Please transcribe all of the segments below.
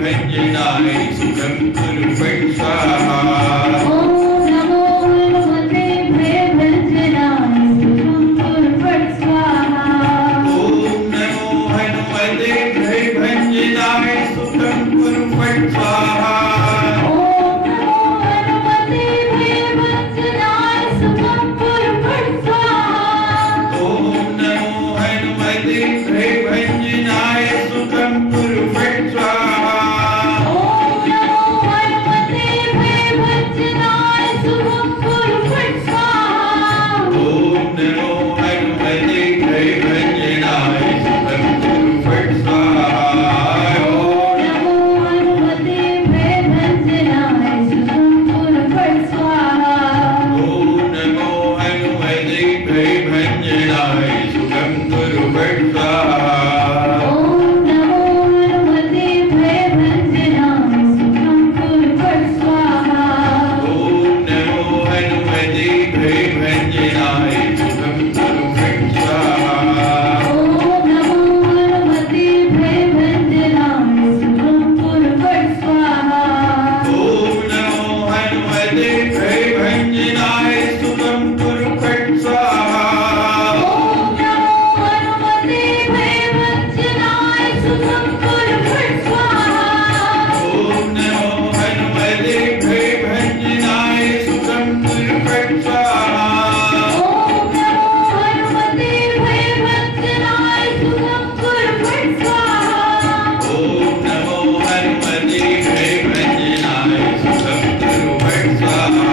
भंजनाय सुखं कुरु फट् स्वाहा। ओम नमो हनुमते भयभंजनाय सुखं कुरु फट् स्वाहा। ओम नमो हनुमते भयभंजनाय सुखं कुरु फट् स्वाहा। ओम नमो हनुमते भयभंजनाय सुखं कुरु फट् स्वाहा। ओम नमो हनुमते भयभंजनाय सुखं कुरु फट् स्वाहा। ओम नमो हनुमते भयभंजनाय सुखं कुरु फट् स्वाहा। ओम नमो हनुमते भयभंजनाय सुखं कुरु फट् स्वाहा। ओम नमो हनुमते भयभंजनाय सुखं कुरु फट् स्वाहा। ओम नमो हनुमते भयभंजनाय सुखं कुरु फट् स्वाहा। ओम नमो हनुमते भयभंजनाय सुखं कुरु फट् स्वाहा। ओम नमो हनुमते भयभंजनाय सुखं कुरु फट् स्वाहा। ओम नमो हनुमते भयभंजनाय सुखं कुरु फट् स्वाहा। ओम नमो हनुमते भयभंजनाय सुखं कुरु फट् स्वाहा। ओम नमो हनुमते भयभंजनाय सुखं कुरु फट् स्वाहा। ओम नमो हनुमते भयभंजनाय सुखं कुरु फट् स्वाहा। ओम नमो हनुमते भयभंजनाय सुखं कुरु फट् स्वाहा। ओम नमो हनुमते भयभंजनाय सुखं कुरु फट् स्वाहा।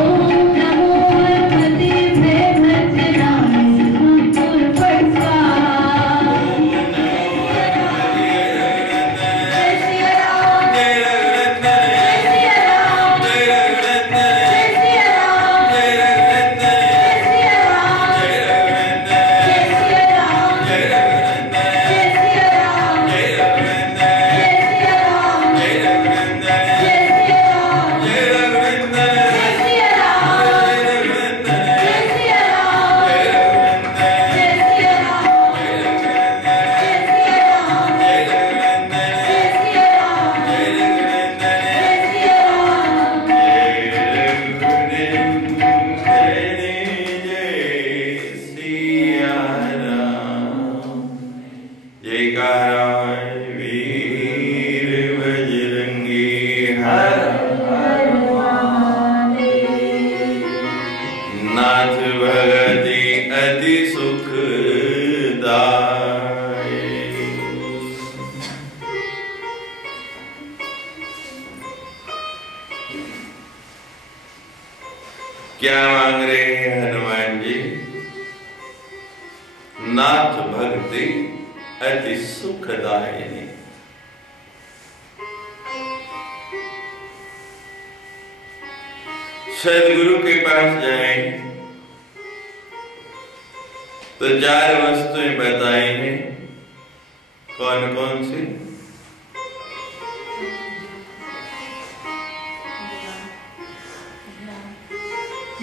ओम नमो हनुमते भयभंजनाय सुखं कुरु फट् स्वाहा। जय सिया राम, जय सिया राम, जय सिया राम, जय सिया राम, जय सिया राम, जय सिया राम, जय सिया राम, जय सिया राम, जय सिया राम, जय सिया वीर बजरंगी हर नाथ भगति अति सुखदाय। क्या मांग रहे हैं हनुमान जी? नाथ भक्ति अति सुखदायिनी। सदगुरु के पास जाएं तो 4 वस्तुएं बताएंगे। कौन कौन सी?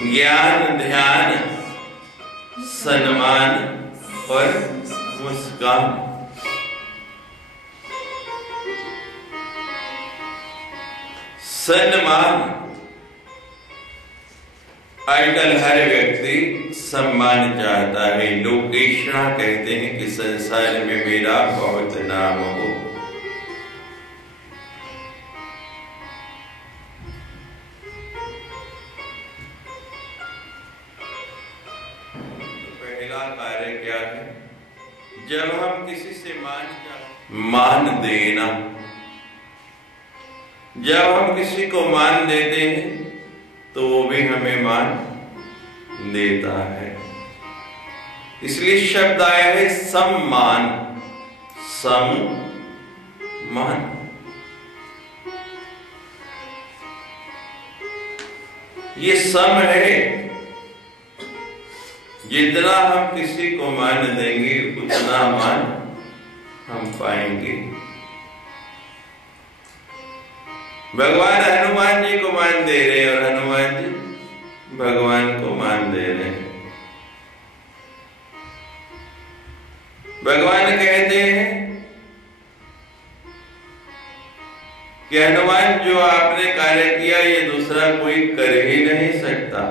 ज्ञान, ध्यान, सम्मान और मुस्कान। सम्मान, आजकल हर व्यक्ति सम्मान चाहता है। लोग ईर्ष्या कहते हैं कि संसार में मेरा बहुत नाम हो। पहला कार्य क्या है? जब हम किसी से मान देना, जब हम किसी को मान देते हैं तो वो भी हमें मान देता है। इसलिए शब्द आया है सम्मान, सम्मान। ये सम है, जितना हम किसी को मान देंगे उतना मान हम पाएंगे। भगवान हनुमान जी को मान दे रहे हैं और हनुमान जी भगवान को मान दे रहे हैं। भगवान कहते हैं कि हनुमान जो आपने कार्य किया ये दूसरा कोई कर ही नहीं सकता।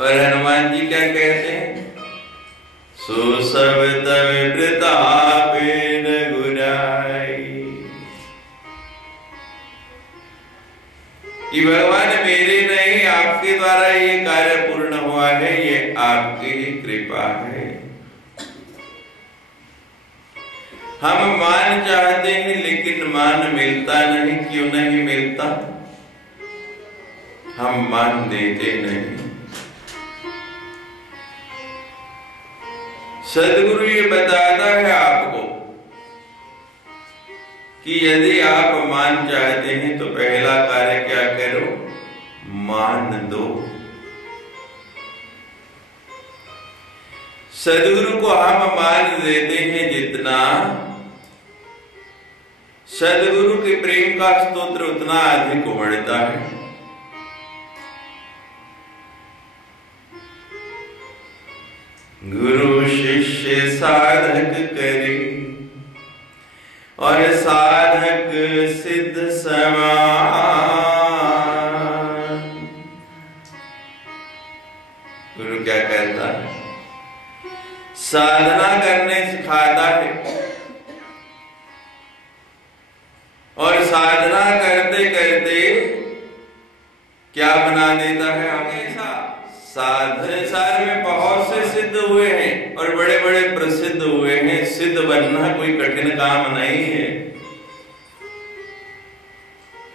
और हनुमान जी क्या कहते हैं? सो सब तव प्रतापे रघुराई, कि भगवान मेरे नहीं आपके द्वारा ये कार्य पूर्ण हुआ है, ये आपकी ही कृपा है। हम मान चाहते हैं लेकिन मान मिलता नहीं। क्यों नहीं मिलता? हम मान देते नहीं। सदगुरु ये बताता है आपको कि यदि आप मान चाहते हैं तो पहला कार्य क्या करो? मान दो। सदगुरु को हम मान देते हैं जितना, सदगुरु के प्रेम का स्तोत्र उतना अधिक उमड़ता है। गुरु शिष्य साधक करे और साधक सिद्ध समान। गुरु क्या कहता है? साधना करने सिखाता है और साधना करते करते क्या बना देता है? हमेशा संसार में बहुत से सिद्ध हुए हैं और बड़े बड़े प्रसिद्ध हुए हैं। सिद्ध बनना कोई कठिन काम नहीं है,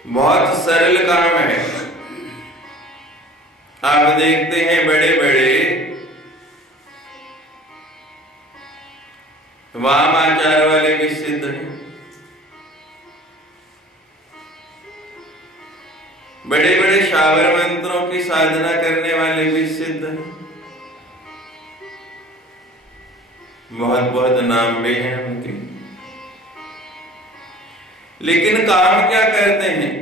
बहुत सरल काम है। आप देखते हैं बड़े बड़े वामाचार वाले भी सिद्ध हैं, बड़े बड़े शावर मंत्रों की साधना करने वाले भी सिद्ध हैं, बहुत बहुत नाम भी हैं उनके। लेकिन काम क्या करते हैं?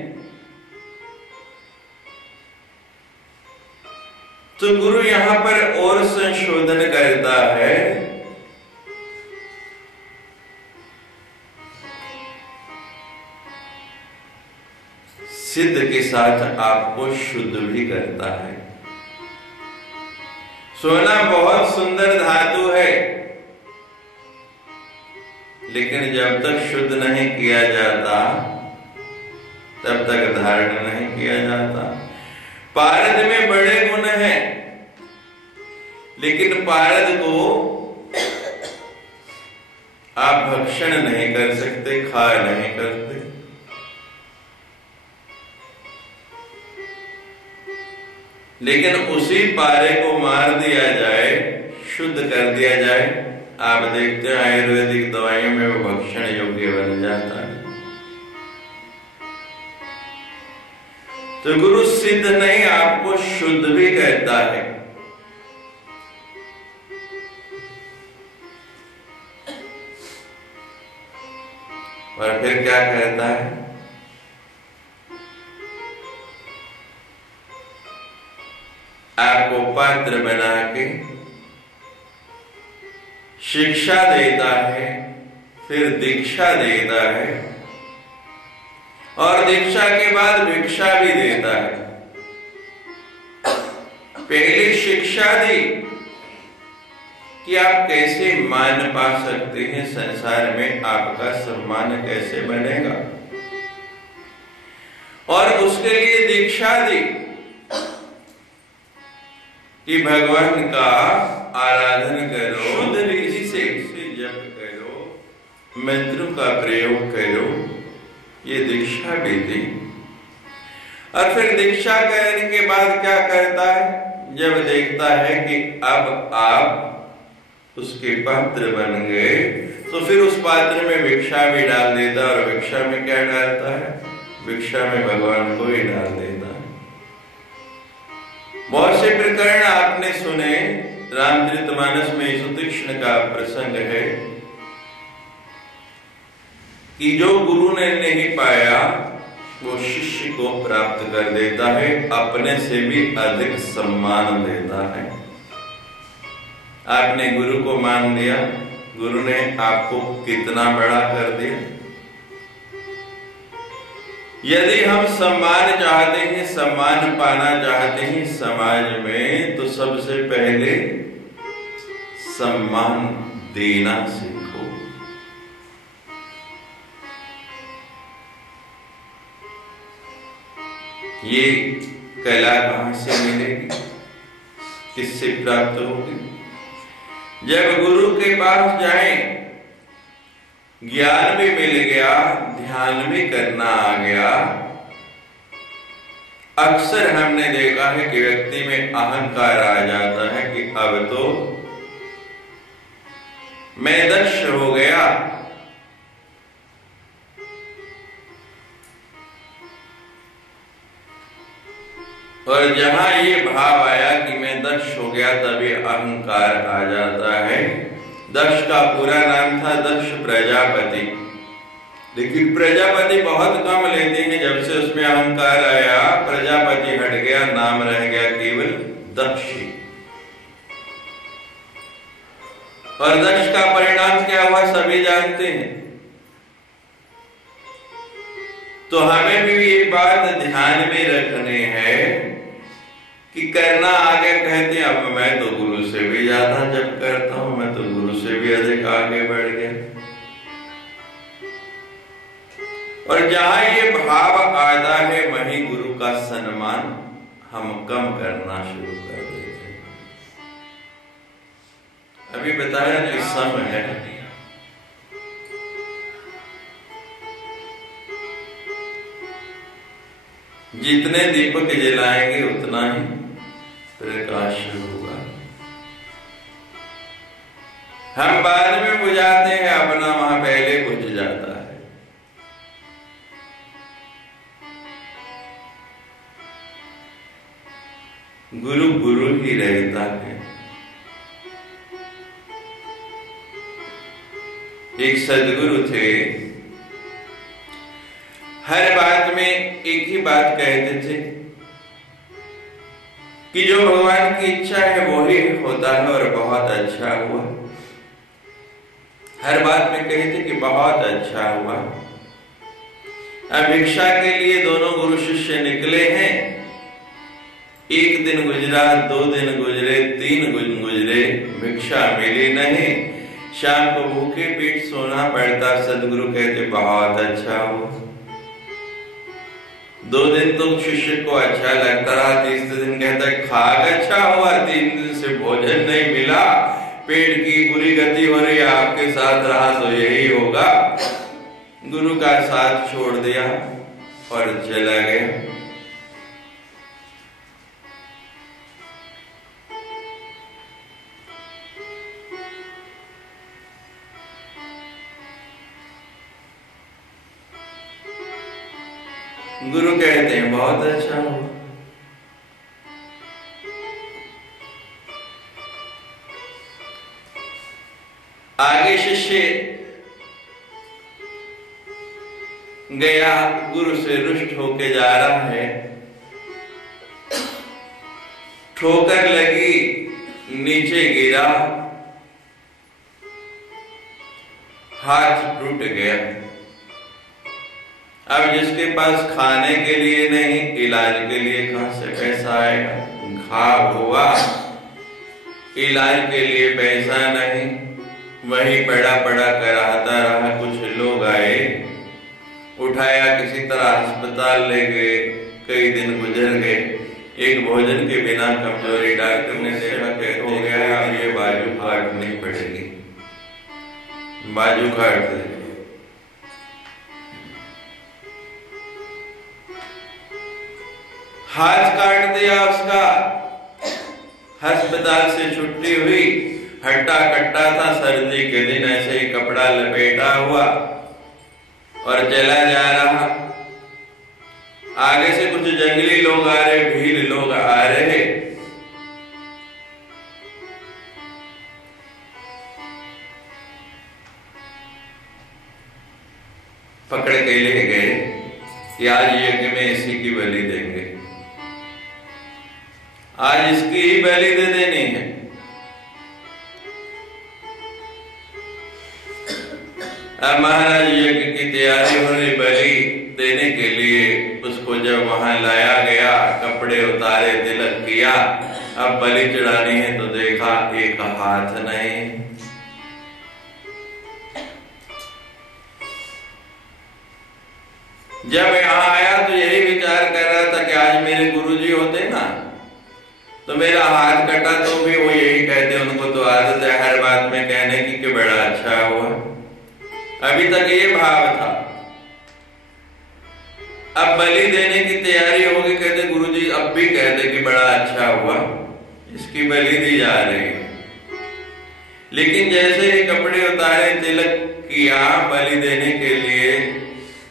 तो गुरु यहां पर और संशोधन करता है। सिद्ध के साथ आपको शुद्ध भी करता है। सोना बहुत सुंदर धातु है, लेकिन जब तक शुद्ध नहीं किया जाता तब तक धारण नहीं किया जाता। पारद में बड़े गुण हैं, लेकिन पारद को आप भक्षण नहीं कर सकते, खा नहीं करते। लेकिन उसी पारे को मार दिया जाए, शुद्ध कर दिया जाए, आप देखते हैं आयुर्वेदिक दवाइयों में वो भक्षण योग्य बन जाता है। तो गुरु सिद्ध नहीं, आपको शुद्ध भी कहता है। और फिर क्या कहता है? आपको पात्र बना के शिक्षा देता है, फिर दीक्षा देता है और दीक्षा के बाद भिक्षा भी देता है। पहले शिक्षा दी कि आप कैसे मान पा सकते हैं, संसार में आपका सम्मान कैसे बनेगा, और उसके लिए दीक्षा दी कि भगवान का आराधन करो, शुद्ध रीति से जप करो, मंत्रों का प्रयोग करो। ये दीक्षा भी दी। और फिर दीक्षा करने के बाद क्या करता है? जब देखता है कि अब आप उसके पात्र बन गए, तो फिर उस पात्र में भिक्षा भी डाल देता। और भिक्षा में क्या डालता है? भिक्षा में भगवान को ही डाल देता है। बहुत से प्रकरण आपने सुने, रामचरितमानस में सुतीक्ष्ण का प्रसंग है कि जो गुरु ने नहीं पाया वो शिष्य को प्राप्त कर देता है, अपने से भी अधिक सम्मान देता है। आपने गुरु को मान लिया, गुरु ने आपको कितना बड़ा कर दिया। यदि हम सम्मान चाहते हैं, सम्मान पाना चाहते हैं समाज में, तो सबसे पहले सम्मान देना सीखो। ये कला कहां से मिलेगी, किससे प्राप्त होगी? जब गुरु के पास जाएं, ज्ञान भी मिल गया, ध्यान भी करना आ गया। अक्सर हमने देखा है कि व्यक्ति में अहंकार आ जाता है कि अब तो मैं दक्ष हो गया, और जहां ये भाव आया कि मैं दक्ष हो गया, तभी अहंकार आ जाता है। दक्ष का पूरा नाम था दक्ष प्रजापति, लेकिन प्रजापति बहुत कम लेते हैं। जब से उसमें अहंकार आया, प्रजापति हट गया, नाम रह गया केवल दक्ष। और दक्ष का परिणाम क्या हुआ सभी जानते हैं। तो हमें भी ये बात ध्यान में रखनी है कि करना आगे कहते हैं, अब मैं तो गुरु से भी ज्यादा जब करता हूं, मैं तो गुरु से भी अधिक आगे बढ़ गया। और जहां ये भाव आता है, वहीं गुरु का सम्मान हम कम करना शुरू कर देते हैं। अभी बताया कि समय है, जितने दीपक जलाएंगे उतना ही प्रकाश होगा। हम बाद में बुझाते हैं, अपना वहां पहले बुझ जाता है। गुरु गुरु ही रहता है। एक सदगुरु थे, हर बात में एक ही बात कहते थे कि जो भगवान की इच्छा है वो ही होता है, और बहुत अच्छा हुआ। हर बात में कहते कि बहुत अच्छा हुआ। अब भिक्षा के लिए दोनों गुरु शिष्य निकले हैं। एक दिन गुजरा, 2 दिन गुजरे, 3 दिन गुजरे, भिक्षा मिली नहीं। शाम को भूखे पेट सोना पड़ता। सदगुरु कहते बहुत अच्छा हुआ। 2 दिन तो शिष्य को अच्छा लगता रहा, तीसरे दिन कहता है खाक अच्छा हुआ, 3 दिन से भोजन नहीं मिला, पेट की बुरी गति हो रही, आपके साथ रहा तो यही होगा। गुरु का साथ छोड़ दिया और चला गया। गुरु कहते हैं बहुत अच्छा हुआ। आगे शिष्य गया, गुरु से रुष्ट होके जा रहा है। ठोकर लगी, नीचे गिरा, हाथ टूट गया। अब जिसके पास खाने के लिए नहीं, इलाज के लिए कहां से पैसा आएगा? घाव हुआ, इलाज के लिए पैसा नहीं, वही पड़ा पड़ा कराता रहा। कुछ लोग आए, उठाया, किसी तरह अस्पताल ले गए, कई दिन गुजर गए। एक भोजन के बिना कमजोरी, डॉक्टर ने देखा कि हो गया, अब ये बाजू काटनी पड़ेगी। बाजू काट दे। हाथ काट दिया उसका। अस्पताल से छुट्टी हुई, हट्टा कट्टा था, सर्दी के दिन ऐसे ही कपड़ा लपेटा हुआ और चला जा रहा। आगे से कुछ जंगली लोग आ रहे, भीड़ लोग आ रहे। पकड़ के ले गए कि आज यज्ञ में इसी की बलि देंगे, आज इसकी ही बलि दे देनी है। अब महाराज यज्ञ की तैयारी हो रही, बलि देने के लिए जब वहां लाया गया, कपड़े उतारे, तिलक किया, अब बलि चढ़ानी है तो देखा एक हाथ नहीं। जब यहाँ आया तो यही विचार कर रहा था कि आज मेरे गुरुजी होते ना तो मेरा हाथ कटा तो भी वो यही कहते, उनको तो आदत है हर बात में कहने की कि बड़ा अच्छा हुआ। अभी तक ये भाव था। अब बलि देने की तैयारी होगी, कहते गुरुजी अब भी कहते कि बड़ा अच्छा हुआ, इसकी बलि दी जा रही है। लेकिन जैसे ही कपड़े उतारे, तिलक किया, बलि देने के लिए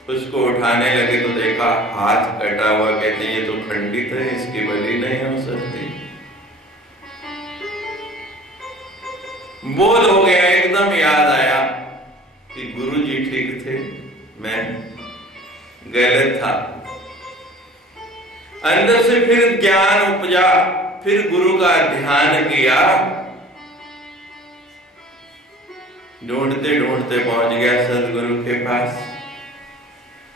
उसको उठाने लगे तो देखा हाथ कटा हुआ। कहते ये तो खंडित है, इसकी बलि नहीं हो सकती। बोध हो गया, एकदम याद आया कि गुरुजी ठीक थे, मैं गलत था। अंदर से फिर ज्ञान उपजा, फिर गुरु का ध्यान किया, ढूंढते ढूंढते पहुंच गया सदगुरु के पास।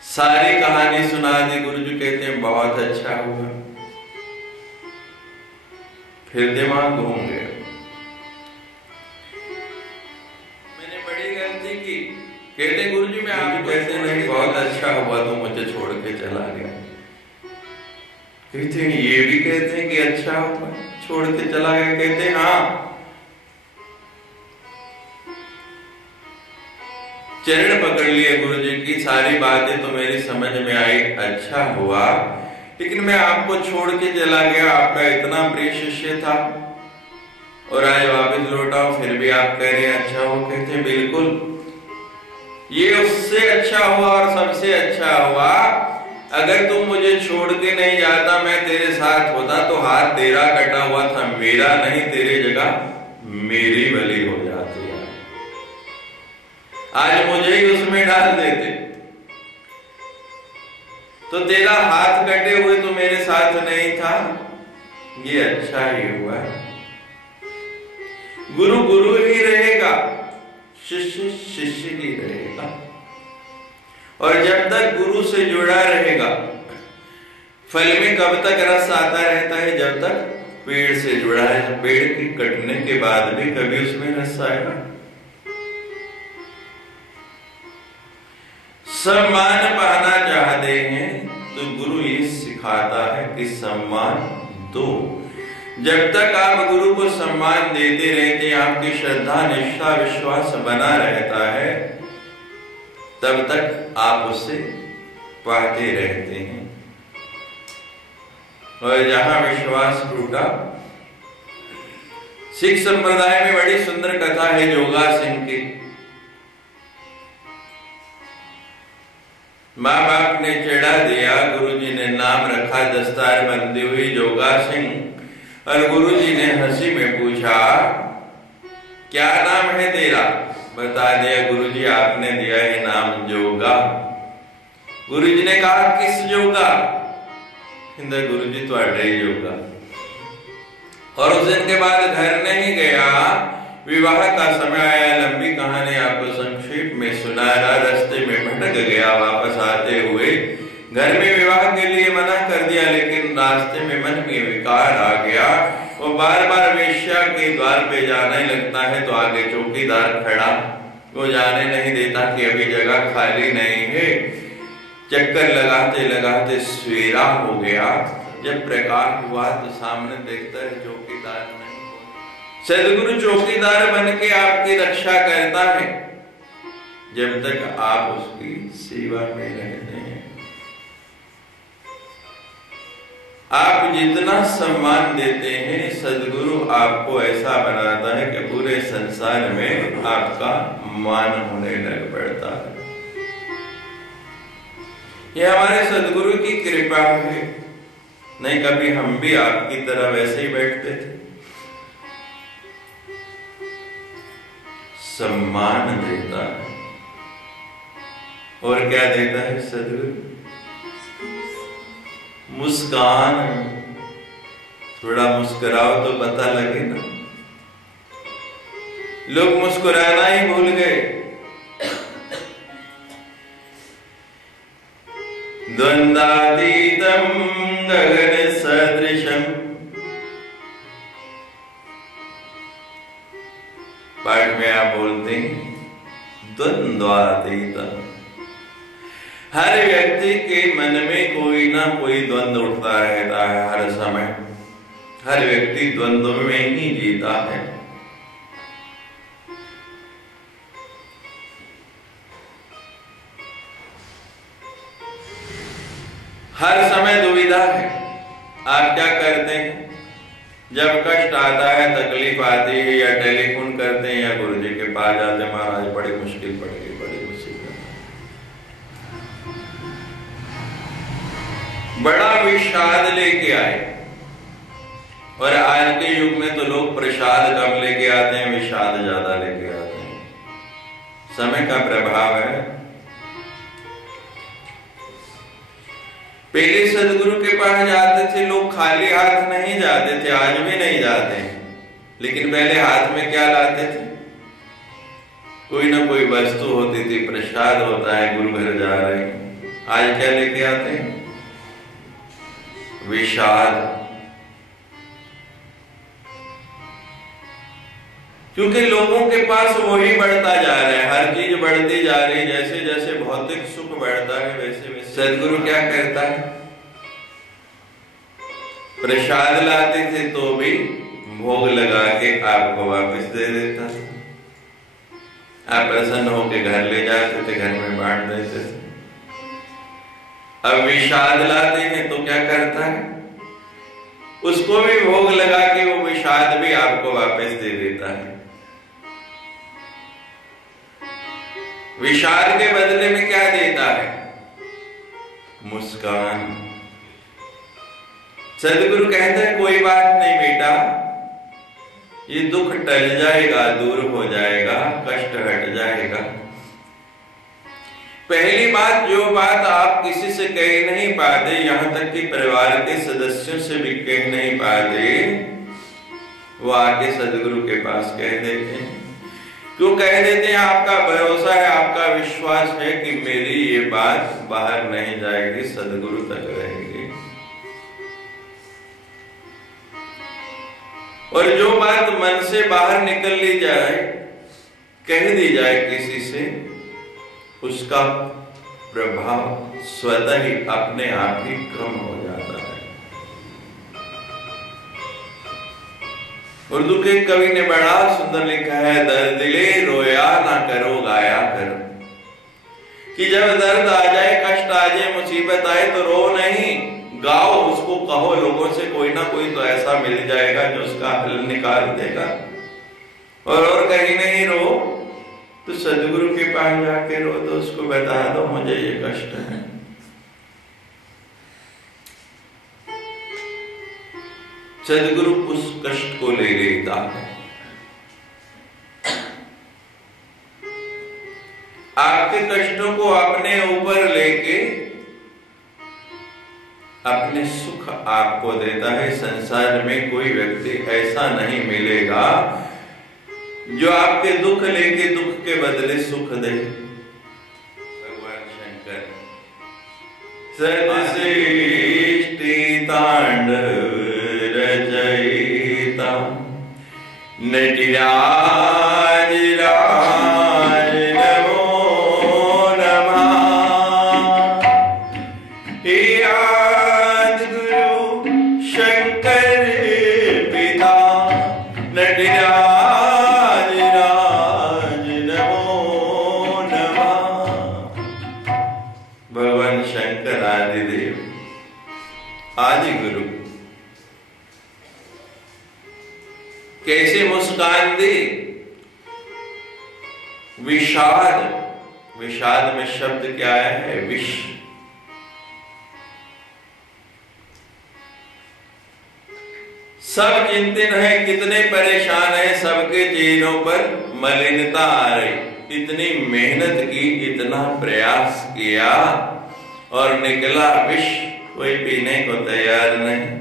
सारी कहानी सुना दी। गुरुजी कहते हैं बहुत अच्छा हुआ। फिर दिमाग घूम गया, मैंने बड़ी गलती की। कहते गुरुजी मैं आपको कहते नहीं बहुत अच्छा हुआ तो मुझे छोड़ के चला गया। कहते हैं ये भी कहते हैं कि अच्छा हुआ छोड़ के चला गया। कहते हाँ, चरण पकड़ लिए गुरुजी की, सारी बातें तो मेरी समझ में आई, अच्छा हुआ, लेकिन मैं आपको छोड़ के चला गया, आपका इतना प्रिय शिष्य था और आज वापस लौटाओ फिर भी आप कह रहे हैं अच्छा हो। कहते बिल्कुल, ये उससे अच्छा हुआ और सबसे अच्छा हुआ। अगर तुम मुझे छोड़ के नहीं जाता, मैं तेरे साथ होता तो हाथ तेरा कटा हुआ था, मेरा नहीं, तेरे जगह मेरी बलि हो जाती। आज मुझे ही उसमें डाल देते तो तेरा हाथ कटे हुए तो मेरे साथ नहीं था, ये अच्छा ही हुआ। गुरु गुरु ही रहेगा, शिष्य शिष्य ही रहेगा। और जब तक गुरु से जुड़ा रहेगा, फल में कब तक रस आता रहता है? जब तक पेड़ से जुड़ा है। पेड़ के कटने के बाद भी कभी उसमें रस आएगा? सम्मान पाना चाहते हैं तो गुरु ये सिखाता है कि सम्मान दो। जब तक आप गुरु को सम्मान देते रहते, आपकी श्रद्धा निष्ठा विश्वास बना रहता है, तब तक आप उससे पाते रहते हैं। और जहां विश्वास टूटा, सिख संप्रदाय में बड़ी सुंदर कथा है जोगा सिंह की। माँ बाप ने चढ़ा दिया, गुरुजी ने नाम रखा दस्तार बंदी हुई जोगा सिंह। और गुरुजी ने हंसी में पूछा क्या नाम है तेरा? बता दिया गुरुजी आपने दिया है नाम जोगा। गुरुजी ने कहा किस जोगा? गुरुजी थोड़े ही जोगा। और उस दिन के बाद घर नहीं गया, विवाह का समय आया। लंबी कहानी आपको संक्षेप में सुना रहा। रास्ते में भटक गया, वापस आते हुए घर में विवाह के लिए मना कर दिया, लेकिन रास्ते में मन में विकार आ गया। वो बार बार वेश्या के द्वार पे जाने लगता है तो आगे चौकीदार खड़ा, वो जाने नहीं देता कि अभी जगह खाली नहीं है। चक्कर लगाते लगाते सवेरा हो गया। जब प्रकाश हुआ तो सामने देखता है चौकीदार नहीं। सदगुरु चौकीदार बन के आपकी रक्षा करता है जब तक आप उसकी सेवा में रहते हैं। आप जितना सम्मान देते हैं, सदगुरु आपको ऐसा बनाता है कि पूरे संसार में आपका मान होने लग पड़ता है। यह हमारे सदगुरु की कृपा है। नहीं कभी हम भी आपकी तरह वैसे ही बैठते थे। सम्मान देता है। और क्या देता है सदगुरु? मुस्कान। थोड़ा मुस्कुराओ तो पता लगे ना। लोग मुस्कुराना ही भूल गए। द्वंद्वातीतं गगन सदृशम। पाठ में आप बोलते हैं द्वंद्वातीतम। हर व्यक्ति के मन में कोई ना कोई द्वंद्व उठता रहता है हर समय। हर व्यक्ति द्वंद्व में ही जीता है। हर समय दुविधा है। आप क्या करते हैं जब कष्ट आता है, तकलीफ आती है, या टेलीफोन करते हैं या गुरु जी के पास जाते हैं, महाराज बड़ी मुश्किल पड़ गई, बड़ी मुसीबत। बड़ा विषाद लेके आए। और आज के युग में तो लोग प्रसाद कम लेके आते हैं, विषाद ज्यादा लेके आते हैं। समय का प्रभाव है। पहले सदगुरु के पास जाते थे लोग, खाली हाथ नहीं जाते थे, आज भी नहीं जाते। लेकिन पहले हाथ में क्या लाते थे? कोई ना कोई वस्तु होती थी, प्रसाद होता है, गुरु घर जा रहे हैं। आज क्या लेके आते हैं? विषाद। क्योंकि लोगों के पास वही बढ़ता जा रहा है, हर चीज बढ़ती जा रही है। जैसे जैसे भौतिक सुख बढ़ता है वैसे वैसे सदगुरु क्या करता है? प्रसाद लाते थे तो भी भोग लगा के आपको वापस दे देता था। आप प्रसन्न होके घर ले जाते थे, घर में बांट देते थे। अब विषाद लाते हैं तो क्या करता है? उसको भी भोग लगा के वो विषाद भी आपको वापस दे देता है। विषाद के बदले में क्या देता है? मुस्कान। सदगुरु कहते हैं कोई बात नहीं बेटा, ये दुख टल जाएगा, दूर हो जाएगा, कष्ट हट जाएगा। पहली बात, जो बात आप किसी से कह नहीं पाते, यहां तक कि परिवार के सदस्यों से भी कह नहीं पाते, वो आके सदगुरु के पास कह देते हैं। क्यों कह देते हैं? आपका भरोसा है, आपका विश्वास है कि मेरी ये बात बाहर नहीं जाएगी, सदगुरु तक रहेगी। और जो बात मन से बाहर निकल ली जाए, कह दी जाए किसी से, उसका प्रभाव स्वतः ही अपने आप ही कम हो जाता है। उर्दू के कवि ने बड़ा सुंदर लिखा है, दर्द दिले रोया ना करो गाया करो। कि जब दर्द आ जाए, कष्ट आ जाए, मुसीबत आए तो रो नहीं, गाओ, उसको कहो। लोगों से कोई ना कोई तो ऐसा मिल जाएगा जो उसका हल निकाल देगा। और कहीं नहीं रो तो सदगुरु के पास जाके रो, तो उसको बता दो मुझे ये कष्ट है। सदगुरु उस कष्ट को ले लेता है। आपके कष्टों को अपने ऊपर लेके अपने सुख आपको देता है। संसार में कोई व्यक्ति ऐसा नहीं मिलेगा जो आपके दुख लेके दुख के बदले सुख दे। भगवान शंकर सृष्टि तांडव रचयिता नटराज राज नमो नमः। याद गुरु शंकर पिता नटराज राज नमो नमः। भगवान शंकर आदिदेव आदि गुरु कैसे मुस्कान दी? विषाद। विषाद में शब्द क्या है? विष। सब चिंतित है, कितने परेशान है, सबके चेहरों पर मलिनता आ रही। इतनी मेहनत की, इतना प्रयास किया और निकला विष। कोई पीने को तैयार नहीं।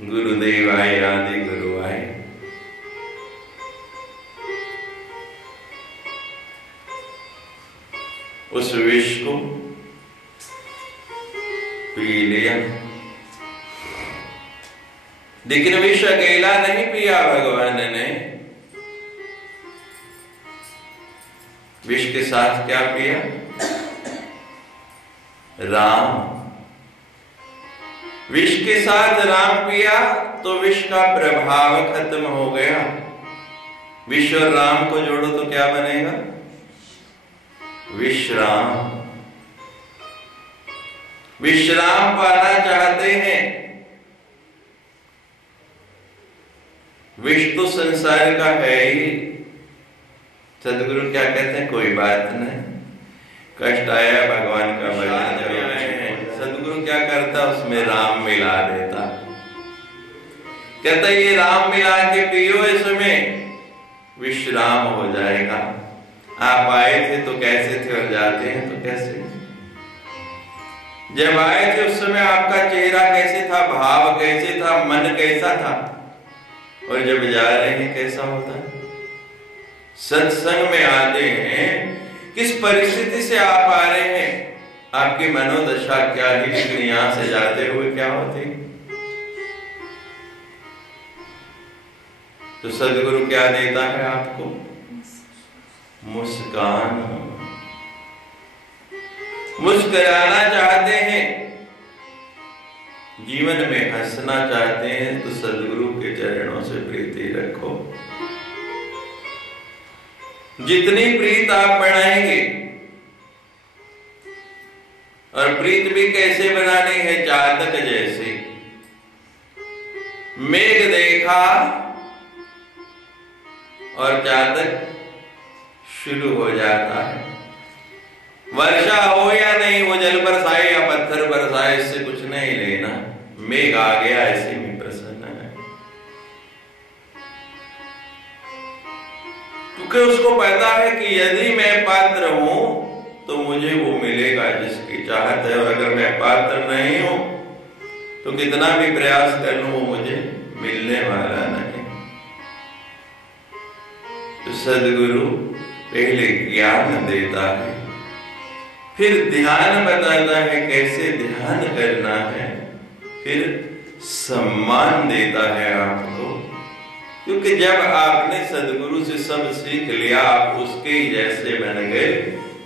गुरुदेव आए, आदि गुरु आए। उस विष को पी लिया। लेकिन विष अकेला नहीं पिया भगवान ने, विष के साथ क्या पिया? राम। विष के साथ राम पिया तो विष का प्रभाव खत्म हो गया। विष और राम को जोड़ो तो क्या बनेगा? विश्राम। विश्राम पाना चाहते हैं, विष तो संसार का है ही। सदगुरु क्या कहते हैं? कोई बात नहीं, कष्ट आया भगवान का भजन जब आए, सदगुरु क्या करता? उसमें राम मिला देता। कहता ये राम मिला के पियो, इसमें विश्राम हो जाएगा। आप आए थे तो कैसे थे और जाते हैं तो कैसे? जब आए थे उस समय आपका चेहरा कैसे था, भाव कैसे था, मन कैसा था, और जब जा रहे हैं कैसा होता है? सत्संग में आते हैं, किस परिस्थिति से आप आ रहे हैं, आपकी मनोदशा क्या ही, लेकिन यहां से जाते हुए क्या होती? तो सदगुरु क्या देता है आपको? मुस्कान। मुस्कुराना चाहते हैं, जीवन में हंसना चाहते हैं, तो सदगुरु के चरणों से प्रीति रखो। जितनी प्रीत आप बढ़ाएंगे, और प्रीत भी कैसे बनानी है? चातक जैसे। मेघ देखा और चातक शुरू हो जाता है। वर्षा हो या नहीं, वो जल बरसाए या पत्थर बरसाए, इससे कुछ नहीं लेना। मेघ आ गया, ऐसे में प्रसन्न है, क्योंकि उसको पता है कि यदि मैं पात्र हूं तो मुझे वो मिलेगा जिसकी चाहत है, और अगर मैं पात्र नहीं हूं तो कितना भी प्रयास कर लूं वो मुझे मिलने वाला नहीं। तो सदगुरु पहले ज्ञान देता है, फिर ध्यान बताता है कैसे ध्यान करना है, फिर सम्मान देता है आपको। क्योंकि जब आपने सदगुरु से सब सीख लिया, आप उसके ही जैसे बन गए।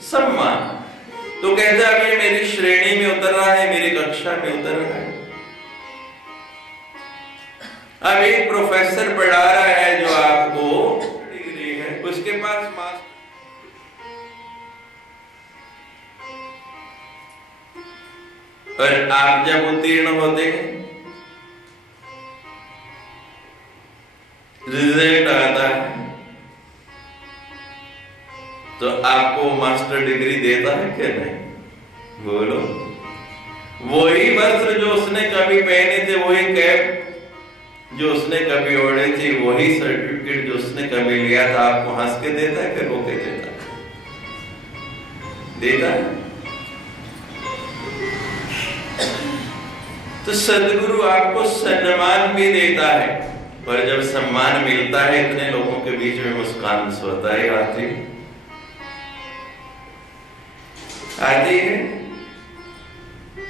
सम्मान तो कहता है ये मेरी श्रेणी में उतर रहा है, मेरी कक्षा में उतर रहा है। अब एक प्रोफेसर पढ़ा रहा है जो आपको डिग्री है, उसके पास और आप जब उत्तीर्ण होते हैं, रिजल्ट आता है, तो आपको मास्टर डिग्री देता है क्या? नहीं। बोलो, वही वस्त्र जो उसने कभी पहने थे, वही कैप जो उसने कभी ओढ़े थी, वही सर्टिफिकेट जो उसने कभी लिया था, आपको हंस के देता है कि रो के देता है? देता है। तो सदगुरु आपको सम्मान भी देता है, पर जब सम्मान मिलता है इतने लोगों के बीच में, मुस्कान स्वतः ही आती है।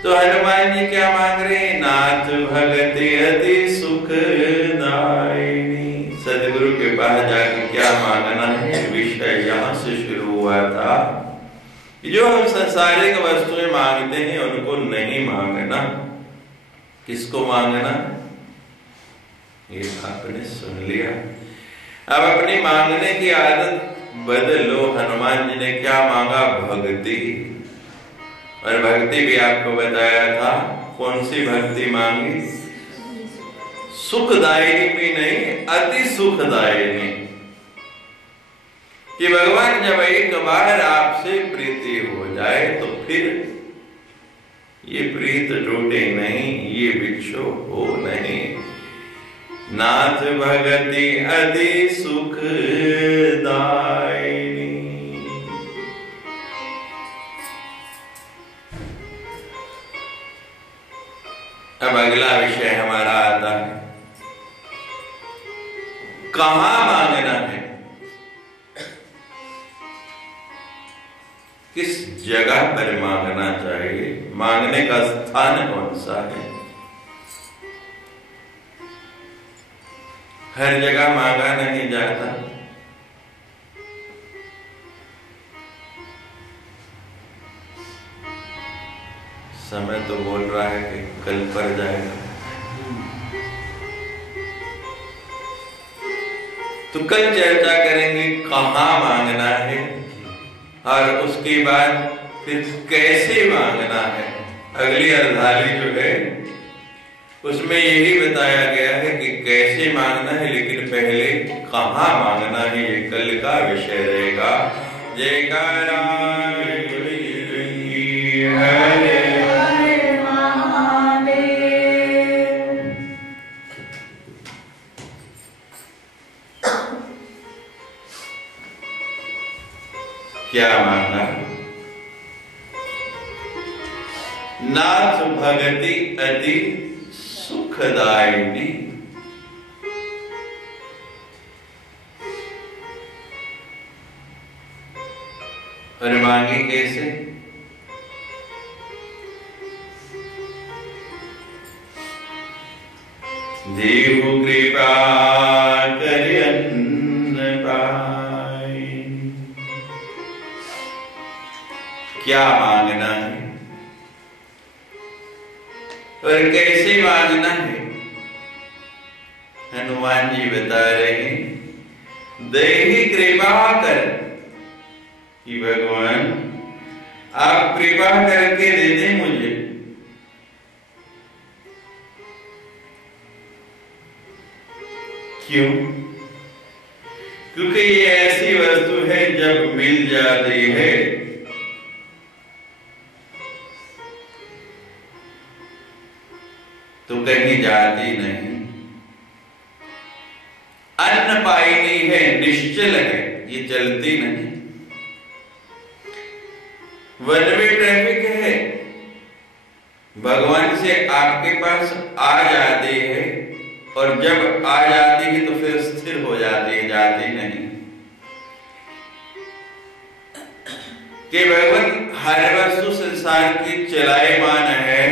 तो हनुमान जी क्या मांग रहे हैं? नाथ भगति अति सुखदायिनी। सदगुरु के पास जाके क्या मांगना है? विषय यहां से शुरू हुआ था। जो हम संसारिक वस्तुएं मांगते हैं उनको नहीं मांगना। किसको मांगना? ये आपने सुन लिया। अब अपनी मांगने की आदत बदलो। हनुमान जी ने क्या मांगा? भक्ति। और भक्ति भी आपको बताया था, कौन सी भक्ति मांगी? सुखदायिनी भी नहीं, अति सुखदायिनी। कि भगवान जब एक बार आपसे प्रीति हो जाए तो फिर ये प्रीत टूटे नहीं, ये विक्षोभ हो नहीं। नाथ भगति अति सुखदायिनी। अब अगला विषय हमारा आता है, कहां मांगना है? किस जगह पर मांगना चाहिए, मांगने का स्थान कौन सा है। हर जगह मांगा नहीं जाता। समय तो बोल रहा है कि कल पर जाएगा, तो कल चर्चा करेंगे कहाँ मांगना है और उसके बाद फिर कैसे मांगना है। अगली अर्धाली जो है उसमें यही बताया गया है कि कैसे मांगना है, लेकिन पहले कहाँ मांगना है ये कल का विषय रहेगा। जयकारा हरे हरे महादेव। क्या मांगा? नाथ भगति अति सुखदायिनी। और मांगी कैसे? देव कृपा कर अन्न पाए। क्या मांगना है और कैसे मांगना है? हनुमान जी बता रहे हैं, देहि कृपा कर, कि भगवान आप कृपा करके दे दें मुझे। क्यों? क्योंकि ये ऐसी वस्तु है जब मिल जाती है तो कहीं जाती नहीं। अन्न पायनी है, निश्चल है, ये चलती नहीं। वन वे ट्रैफिक है, भगवान से आपके पास आ जाती है और जब आ जाती है तो फिर स्थिर हो जाती है, जाती नहीं। कि भगवान हर वस्तु संसार की चलायमान है,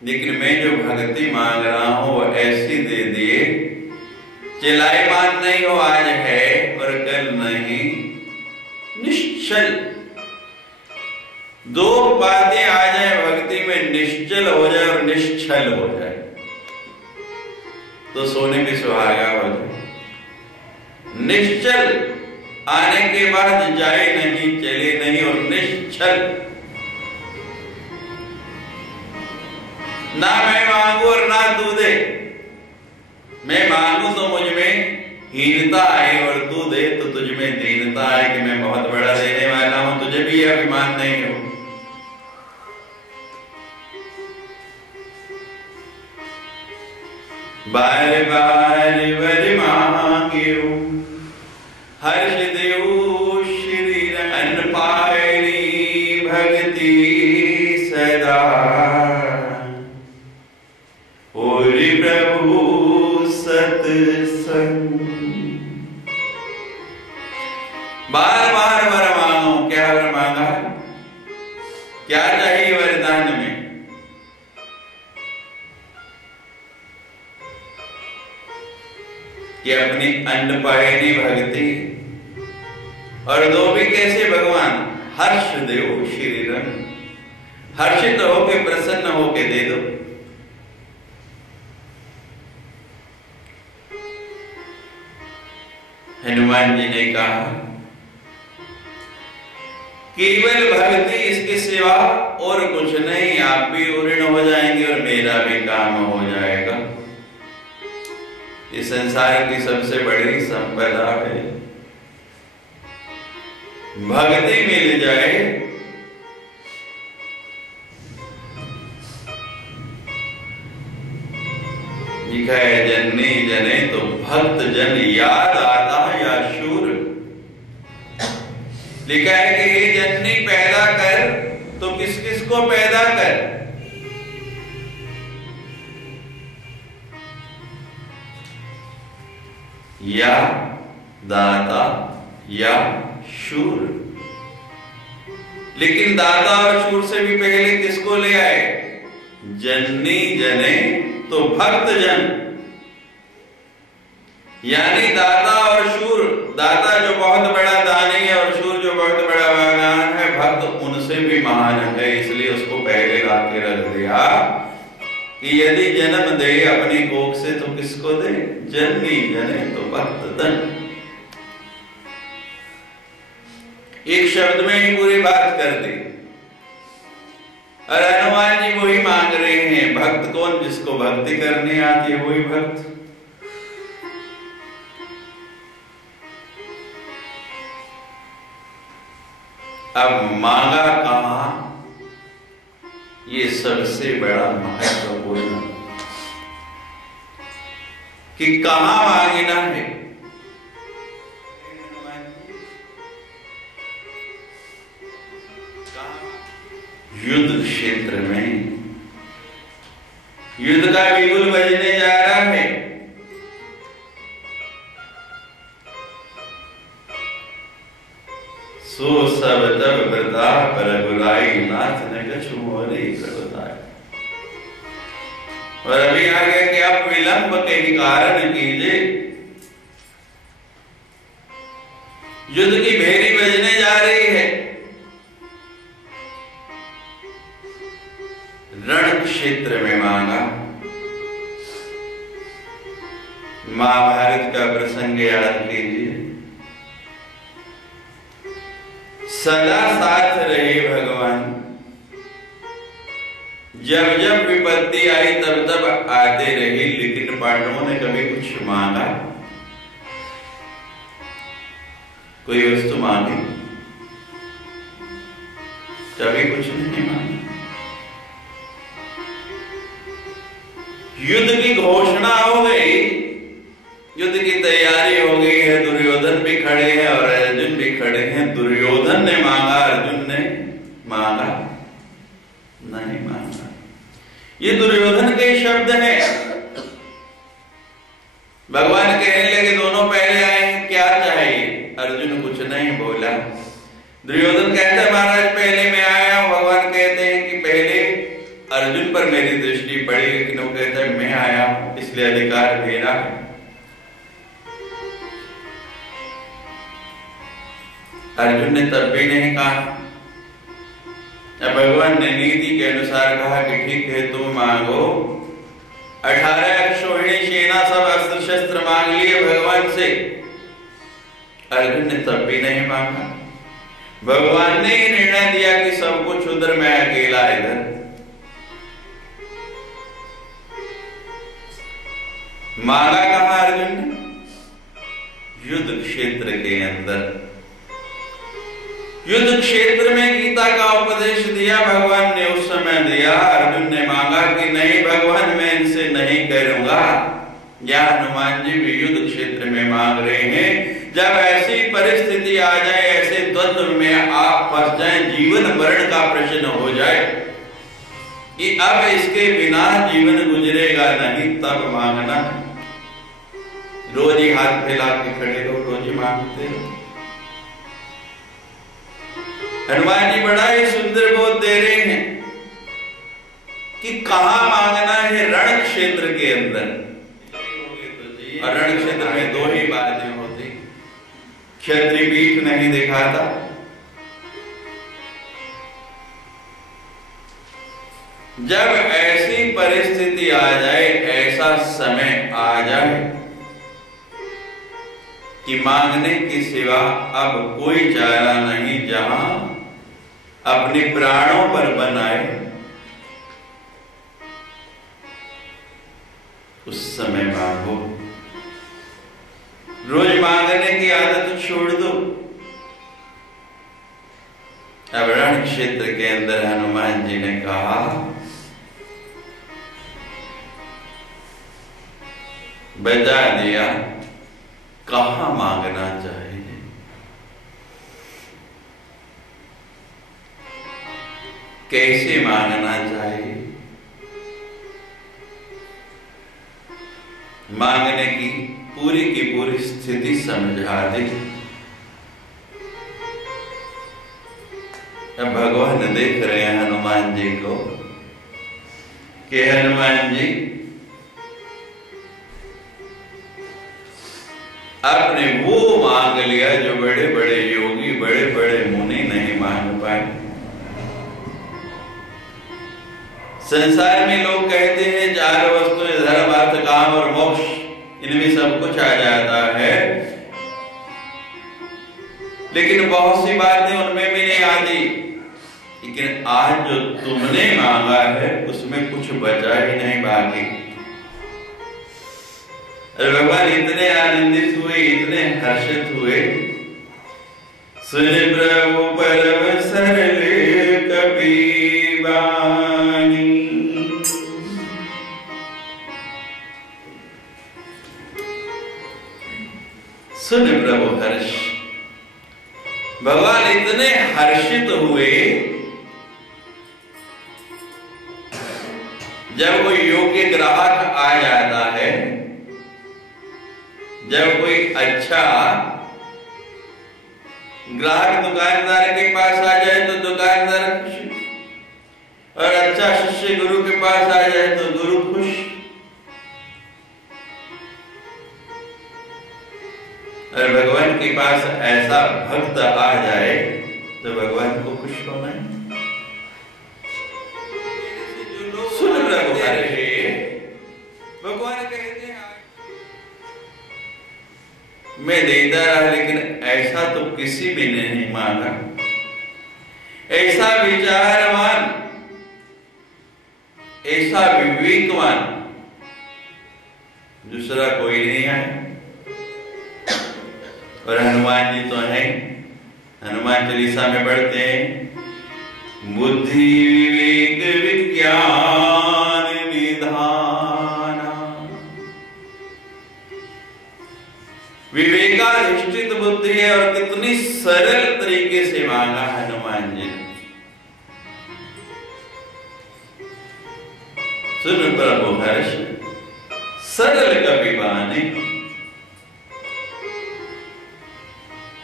लेकिन मैं जो भक्ति मांग रहा हूं वो ऐसी दे दिए, चलायमान नहीं हो, आज है और कल नहीं, निश्चल। दो बातें आ जाए भक्ति में, निश्चल हो जाए और निश्चल हो जाए, तो सोने में सुहागा हो जाए। निश्चल आने के बाद जाए नहीं, चले नहीं, और निश्चल ना मैं मांगू और ना तू दे। मैं मांगू तो मुझ में हीनता आए और तू दे तो तुझ में दीनता आए कि मैं बहुत बड़ा देने वाला हूं, तुझे भी यह अभिमान नहीं हो। बार बार वर मांगियो हर्ष देव श्री अन्न पायनी भक्ति सदा, ओरि प्रभु सत्संग। बार बार वर मांगो। क्या वर मांगा? क्या चाहिए वरदान में? कि अपनी अन्नपायनी भक्ति, और दो भी कैसे भगवान? हर्ष देव श्री रंग, हर्षित होके प्रसन्न होके दे दो। हनुमान जी ने कहा केवल भक्ति, इसके सिवा और कुछ नहीं, आप भी ऋण हो जाएंगे और मेरा भी काम हो जाएगा। ये संसार की सबसे बड़ी संपदा है। भक्ति मिल जाए लिखा है जन्नी जने तो भक्त जन याद आता या शूर। लिखा है कि ये जननी पैदा कर तो किस किस को पैदा कर? या दाता या शूर। लेकिन दाता और शूर से भी पहले किसको ले आए? जननी जने तो भक्त जन, यानी दाता और शूर, दाता जो बहुत बड़ा दानी है और शूर जो बहुत बड़ा महान है, भक्त उनसे भी महान है। इसलिए उसको पहले लाके रख दिया कि यदि जन्म दे अपनी कोख से तो किसको दे? जननी जने तो भक्त धन। एक शब्द में ही पूरी बात कर दी। और हनुमान जी वही मांग रहे हैं। भक्त कौन? जिसको भक्ति करनी आती है वही भक्त। अब मांगा कहां, ये सबसे बड़ा महत्वपूर्ण कि कहां मांगना है। युद्ध क्षेत्र में युद्ध का बिगुल बजने जा रहा है। सो सब तब वृथा पर बुलाई नाथ ने कछु मोरे प्रभुताय। और अभी आगे कि आप विलंब के कारण कीजिए। युद्ध की भेरी बजने जा रही है। रण क्षेत्र में मांगा। महाभारत का प्रसंग याद कीजिए। सदा साथ रहे भगवान। जब जब विपत्ति आई तब तब आते रहे, लेकिन पांडवों ने कभी कुछ मांगा? कोई वस्तु मांगी? कभी कुछ नहीं मांगा। युद्ध की घोषणा हो गई, युद्ध की तैयारी हो गई है। दुर्योधन भी खड़े हैं और अर्जुन भी खड़े हैं। दुर्योधन ने मांगा, अर्जुन ने मांगा नहीं मांगा। ये दुर्योधन के शब्द हैं। भगवान कहने लगे दोनों पहले आए हैं, क्या चाहिए? अर्जुन कुछ नहीं बोला। दुर्योधन कहता है महाराज पहले मैं आया हूं। भगवान कहते हैं कि पहले अर्जुन पर मेरी दृष्टि पड़ी, लेकिन वो कहता है मैं आया हूं इसलिए अधिकार मेरा है। अर्जुन ने तब भी नहीं कहा। अब भगवान ने नीति के अनुसार कहा कि ठीक है तुम मांगो। 18 अक्षोहिणी सेना सब अस्त्र शस्त्र मांग लिए भगवान से। अर्जुन ने तब भी नहीं मांगा। भगवान ने ही निर्णय दिया कि सब कुछ उधर, मैं अकेला इधर। मांगा कहां अर्जुन ने? युद्ध क्षेत्र के अंदर। युद्ध क्षेत्र में गीता का उपदेश दिया भगवान ने, उस समय दिया। अर्जुन ने मांगा कि नहीं भगवान मैं इनसे नहीं करूंगा। या हनुमान जी भी युद्ध क्षेत्र में मांग रहे हैं। जब ऐसी परिस्थिति आ जाए, ऐसे द्वंद्व में आप फंस जाए, जीवन मरण का प्रश्न हो जाए कि अब इसके बिना जीवन गुजरेगा नहीं, तब मांगना। रोज ही हाथ फैला के खड़े रहो, रोज ही मांगते रहो। हनुमान जी बड़ा ही सुंदर बोध दे रहे हैं कि कहां मांगना है? रण क्षेत्र के अंदर। और रण क्षेत्र में दो ही बातें होती। क्षत्रिय पीठ नहीं दिखाता, जब ऐसी परिस्थिति आ जाए, ऐसा समय आ जाए कि मांगने की सिवा अब कोई चारा नहीं, जहां अपने प्राणों पर बनाए, उस समय मांगो। रोज मांगने की आदत छोड़ दो। अब रण क्षेत्र के अंदर हनुमान जी ने कहा बता दिया कहां मांगना चाहिए। कैसे मांगना चाहिए? मांगने की पूरी स्थिति समझा दी। अब भगवान देख रहे हैं हनुमान जी को कि हनुमान जी आपने वो मांग लिया जो बड़े बड़े योगी बड़े बड़े मुनि नहीं मांग पाए। संसार में लोग कहते हैं चार वस्तुएं धर्म अर्थ काम और मोक्ष, इनमें सब कुछ आ जाता है, लेकिन बहुत सी बातें उनमें भी नहीं आती। लेकिन आज जो तुमने मांगा है उसमें कुछ बचा ही नहीं बाकी। भगवान इतने आनंदित हुए, इतने हर्षित हुए, सुन प्रभु परम सरल कपि वाणी। सुन प्रभु हर्ष, भगवान इतने हर्षित हुए जब कोई योग्य ग्राहक आ जाता है, जब कोई अच्छा ग्राहक दुकानदार के पास आ जाए तो दुकानदार खुश, और अच्छा शिष्य गुरु के पास आ जाए तो गुरु खुश। और भगवान के पास ऐसा भक्त आ जाए तो भगवान को खुश होना है। सुन प्रभु हर्षे, भगवान कहते हैं मैं देता रहा, लेकिन ऐसा तो किसी भी ने नहीं मांगा। ऐसा विचारवान, ऐसा विवेकवान दूसरा कोई नहीं आया। और हनुमान जी तो हैं, हनुमान चालीसा में पढ़ते हैं बुद्धि विवेक विज्ञान निधाना। विवेकाधिष्ठित बुद्धि है, और कितनी सरल तरीके से मांगा हनुमान जी ने। सुन प्रभु हर्ष, सरल कपि वाणी।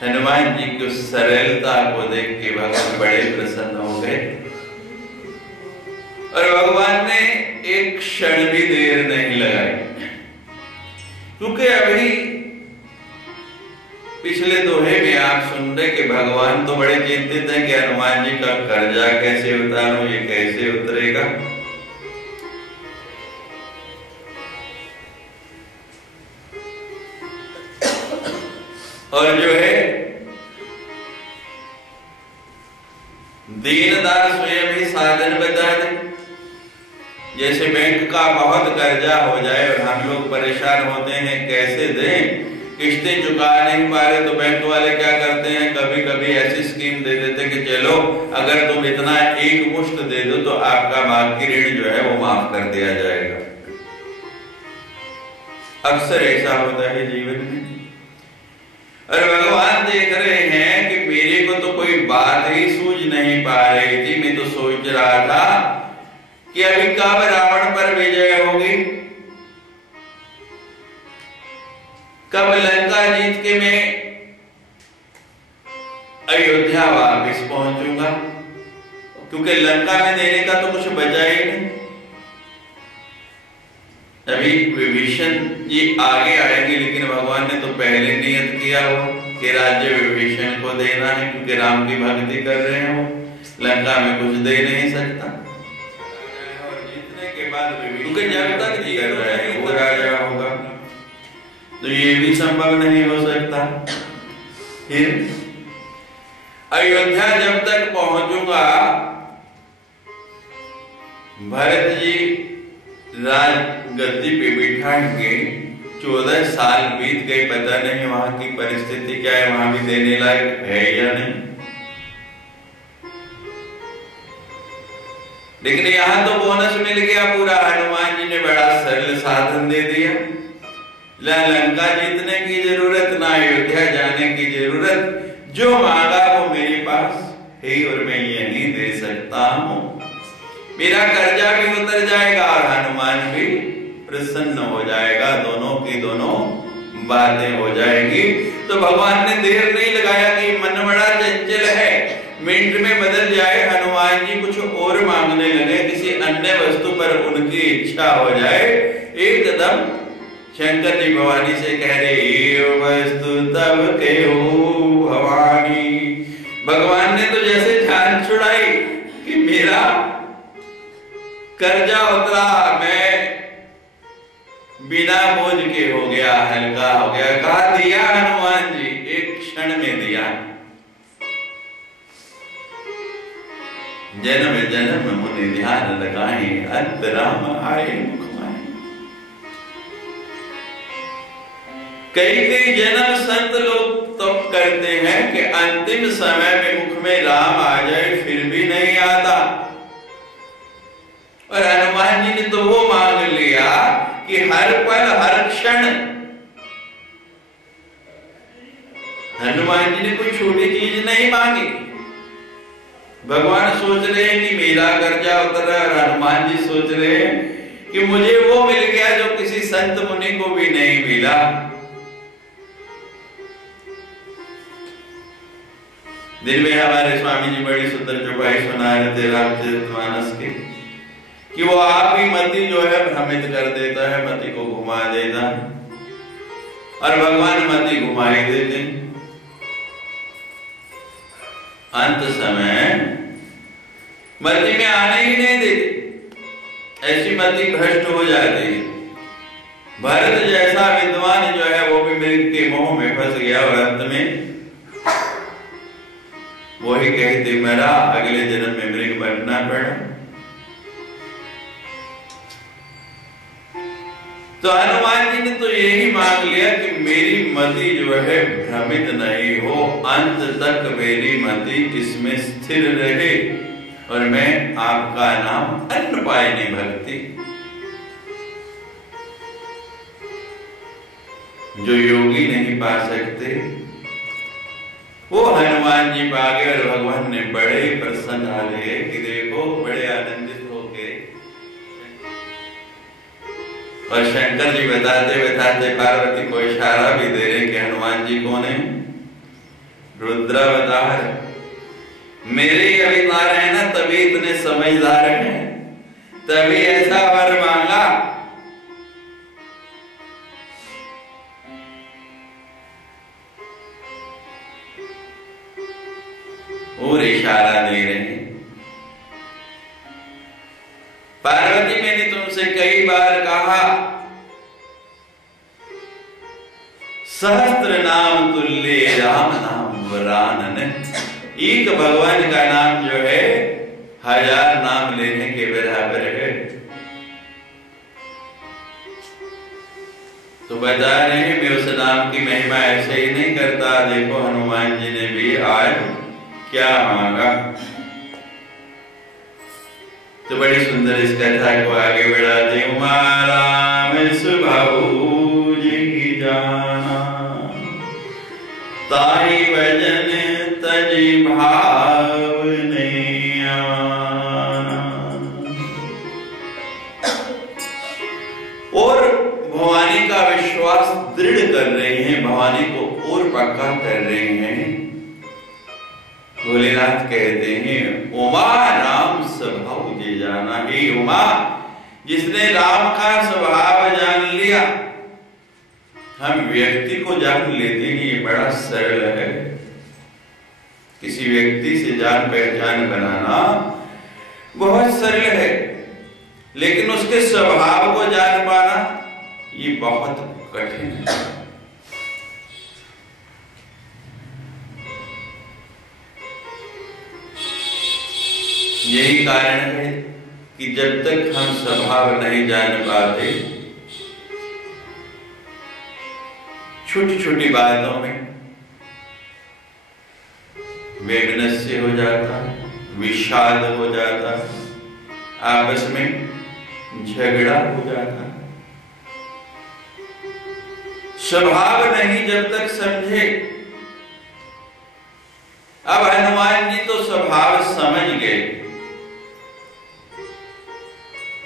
हनुमान जी की सरलता को देख के भगवान बड़े प्रसन्न हो गए, और भगवान ने एक क्षण भी देर नहीं लगाई, क्योंकि अभी पिछले दोहे में आप सुन रहे कि भगवान तो बड़े चिंतित हैं कि हनुमान जी का कर्जा कैसे उतारूं, ये कैसे उतरेगा। और जो है दीनदार स्वयं ही साधन बता दे। जैसे बैंक का बहुत कर्जा हो जाए और हम लोग परेशान होते हैं कैसे दें, किस्तें चुका नहीं पा रहे, तो बैंक वाले क्या करते हैं, कभी कभी ऐसी स्कीम दे देते कि चलो अगर तुम इतना एक मुश्त दे दो तो आपका बाकी ऋण जो है वो माफ कर दिया जाएगा। अक्सर ऐसा होता है जीवन में। और भगवान देख रहे हैं कि मेरे को तो कोई बात ही सूझ नहीं पा रही थी। मैं तो सोच रहा था कि अभी कब रावण पर विजय होगी, कब लंका जीत के मैं अयोध्या वापस पहुंचूंगा, क्योंकि लंका में देने का तो कुछ बचा ही नहीं। अभी विभीषण जी आगे आएंगे, लेकिन भगवान ने तो पहले नियत किया हो कि राज्य विभीषण को देना है, क्योंकि राम की भक्ति कर रहे हैं वो, लंका में कुछ दे नहीं सकता। और जीतने के बाद क्योंकि जब तक जी कर रहा है वो राजा होगा, तो ये भी संभव नहीं हो सकता। फिर अयोध्या जब तक पहुंचूंगा, भरत जी राज गद्दी पे बिठाएंगे, 14 साल बीत गए, पता नहीं वहां की परिस्थिति क्या है, वहां भी देने लायक है या नहीं। लेकिन यहां तो बोनस मिल गया पूरा, हनुमान जी ने बड़ा सरल साधन दे दिया। लंका जीतने की जरूरत ना अयोध्या जाने की जरूरत, जो मांगा वो मेरे पास है और मैं यही दे सकता हूं। मेरा कर्जा भी उतर जाएगा और हनुमान भी प्रसन्न हो जाएगा, दोनों की दोनों बातें हो जाएंगी। तो भगवान ने देर नहीं लगाया कि मन बड़ा चंचल है, मिनट में बदल जाए। हनुमान जी कुछ और मांगने लगे, किसी अन्य वस्तु पर उनकी इच्छा हो जाए। एकदम शंकर जी भवानी से कह रहे, ये वस्तु तब कहो भवानी। भगवान ने तो जैसे जान छुड़ाई कि मेरा कर्जा उतरा, मैं बिना बोझ के हो गया, हल्का हो गया। कहा दिया हनुमान जी, एक क्षण में दिया। जन्म जन्म मुनि ध्यान लगाए, अंत राम आए मुख माए। कई कई जन्म संत लोग तप करते हैं कि अंतिम समय में मुख में राम आ जाए, फिर भी नहीं आता। और हनुमान जी ने तो वो मांग लिया कि हर पल हर क्षण। हनुमान जी ने कोई छोटी चीज नहीं मांगी। भगवान सोच रहे हैं कि मेरा कर्जा उतर रहा है, और हनुमान जी सोच रहे हैं कि मुझे वो मिल गया जो किसी संत मुनि को भी नहीं मिला। दिन में हमारे स्वामी जी बड़ी सुंदर चौपाई सुना रहे थे रामचरितमानस की, कि वो आप ही मति जो है भ्रमित कर देता है, मति को घुमा देता, और भगवान मति घुमाई देते। अंत समय मति में आने ही नहीं देते, ऐसी मति भ्रष्ट हो जाती है। भरत जैसा विद्वान जो है वो भी मृग के मोह में फंस गया, और अंत में वही कहते मरा, अगले जन्म में मृग बनना पड़ा। तो हनुमान जी ने तो यही मांग लिया कि मेरी मति जो है भ्रमित नहीं हो, अंत तक मेरी मति इसमें स्थिर रहे, और मैं आपका नाम अन्नपायिनी भक्ति, जो योगी नहीं पा सकते, वो हनुमान जी पा गए। और भगवान ने बड़े प्रसन्न आ गए कि देखो, बड़े आनंदित हो गए। और शंकर जी बताते बताते पार्वती को इशारा भी दे रहे कि हनुमान जी कौन है? रुद्रावतार। मेरे ही अवतार है ना, तभी इतने समझदार हैं, तभी ऐसा वर मांगा। और इशारा दे रहे हैं, पार्वती मैंने तुमसे कई बार कहा, सहस्त्र नाम तुल्य राम नाम वरानन। एक भगवान का नाम जो है 1000 नाम लेने के बराबर है। तो बता रहे हैं मैं उस नाम की महिमा ऐसे ही नहीं करता। देखो हनुमान जी ने भी आज क्या मांगा। तो बड़ी सुंदर इस कथा को आगे बढ़ाते, उमा राम सुभाऊ जी जाना, ताई भजन तजी भाव नहीं आना। और भवानी का विश्वास दृढ़ कर रहे हैं, भवानी को और पक्का कर रहे हैं। भोलेनाथ कहते हैं, उमा राम स्वभाव जी जाना। हे उमा, जिसने राम का स्वभाव जान लिया, हम व्यक्ति को जान लेते हैं, ये बड़ा सरल है। किसी व्यक्ति से जान पहचान बनाना बहुत सरल है, लेकिन उसके स्वभाव को जान पाना ये बहुत कठिन है। यही कारण है कि जब तक हम स्वभाव नहीं जान पाते, छोटी छोटी बातों में वैमनस्य हो जाता, विषाद हो जाता, आपस में झगड़ा हो जाता। स्वभाव नहीं जब तक समझे। अब हनुमान जी तो स्वभाव समझ गए,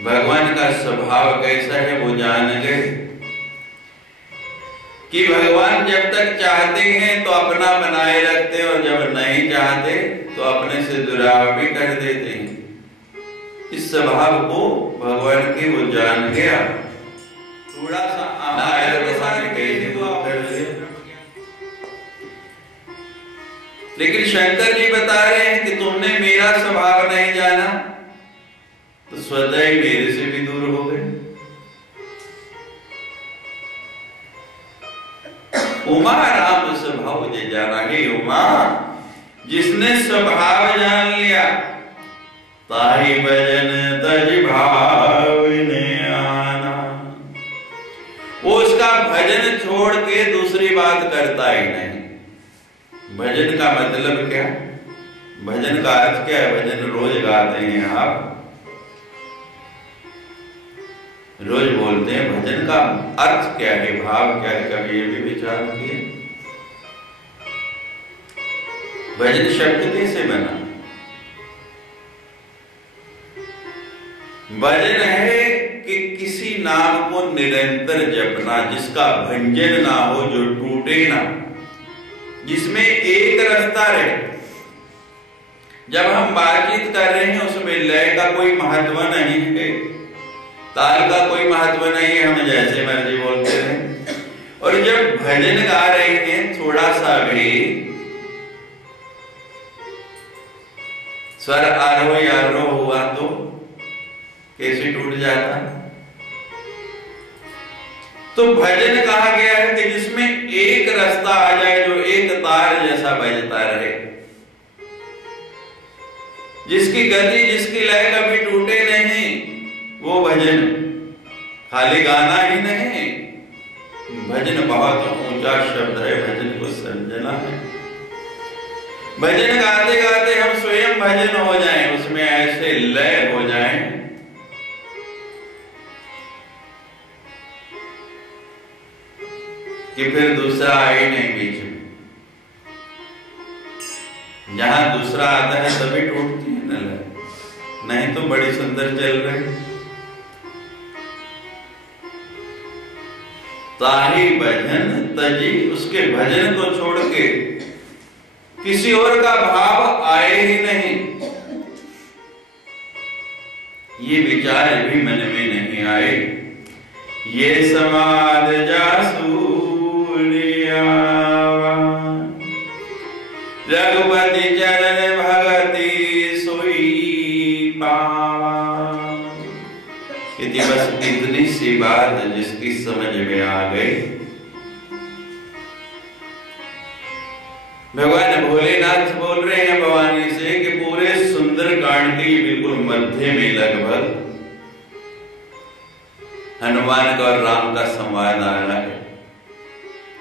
भगवान का स्वभाव कैसा है वो जान गए। कि भगवान जब तक चाहते हैं तो अपना बनाए रखते और जब नहीं चाहते तो अपने से दुराव भी कर देते हैं। इस स्वभाव को भगवान के वो जान गया। थोड़ा सा लेकिन शंकर जी बता रहे हैं कि तुमने मेरा स्वभाव नहीं जाना तो स्वतः ही मेरे से भी दूर हो गए। उमा राम स्वभाव जे जाना है। उमा जिसने स्वभाव जान लिया ताहि भजन तज भाव ने आना। वो उसका भजन छोड़ के दूसरी बात करता ही नहीं। भजन का मतलब क्या? भजन का अर्थ क्या है? भजन रोज गाते हैं आप, रोज बोलते हैं। भजन का अर्थ क्या है, भाव क्या है? कभी ये भी विचार किए भजन शब्द कैसे बना? भजन है कि किसी नाम को निरंतर जपना, जिसका भंजन ना हो, जो टूटे ना, जिसमें एक रास्ता रहे। जब हम बातचीत कर रहे हैं उसमें लय का कोई महत्व नहीं है, ताल का कोई महत्व नहीं है, हम जैसे मर्जी बोलते रहे। और जब भजन गा रहे हैं थोड़ा सा भी स्वर आरोह आरोह हुआ तो कैसे टूट जाता। तो भजन कहा गया है कि जिसमें एक रास्ता आ जाए, जो एक तार जैसा बजता रहे, जिसकी गति जिसकी लय कभी टूटे नहीं, वो भजन। खाली गाना ही नहीं, भजन बहुत ऊंचा शब्द है, भजन को समझना है। भजन गाते गाते हम स्वयं भजन हो जाएं, उसमें ऐसे लय हो जाएं कि फिर दूसरा आए नहीं बीच में। जहां दूसरा आता है तभी टूटती है ना लय, नहीं तो बड़ी सुंदर चल रही। ताही भजन तजी, उसके भजन को छोड़ के किसी और का भाव आए ही नहीं, ये विचार भी मन में नहीं आए। ये समाद जासू रघुपति चरण भगति सोई पावा। यदि बस इतनी सी बात जिसकी समझ में आ गई। भगवान भोलेनाथ बोल रहे हैं भवानी से कि पूरे सुंदर कांड के बिल्कुल मध्य में लगभग हनुमान का और राम का संवाद आ रहा है,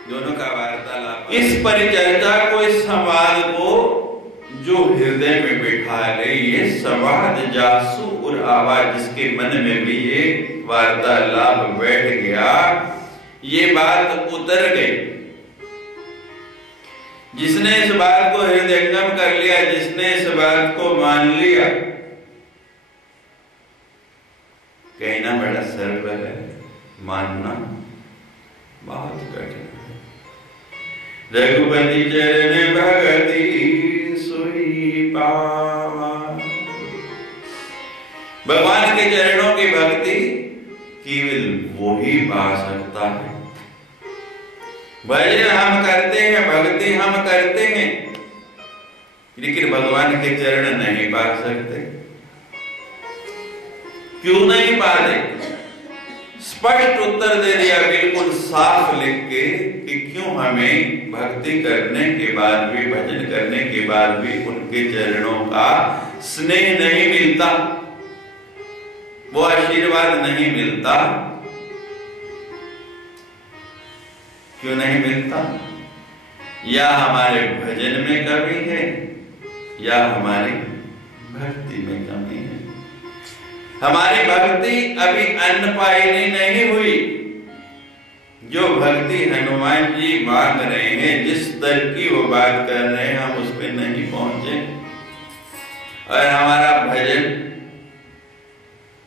दोनों का वार्तालाप। इस परिचर्चा को, इस संवाद को जो हृदय में बिठा ले, ये संवाद जासू और आवाज जिसके मन में भी ये वार्तालाप बैठ गया, ये बात उतर गई। जिसने इस बात को हृदयंगम कर लिया, जिसने इस बात को मान लिया, कहना बड़ा सरल है, मानना बहुत कठिन है। रघुपति चरण भगति सोई पावा। भगवान के चरणों की भक्ति केवल वो ही पा सकता है। भजन हम करते हैं, भक्ति हम करते हैं, लेकिन भगवान के चरण नहीं पा सकते। क्यों नहीं पाते? स्पष्ट उत्तर दे दिया, बिल्कुल साफ लिख के, कि क्यों हमें भक्ति करने के बाद भी, भजन करने के बाद भी उनके चरणों का स्नेह नहीं मिलता, वो आशीर्वाद नहीं मिलता। क्यों नहीं मिलता? या हमारे भजन में कमी है, या हमारी भक्ति में कमी है। हमारी भक्ति अभी अन्नपायनी नहीं हुई। जो भक्ति हनुमान जी मांग रहे हैं, जिस स्तर की वो बात कर रहे हैं, हम उस पर नहीं पहुंचे। और हमारा भजन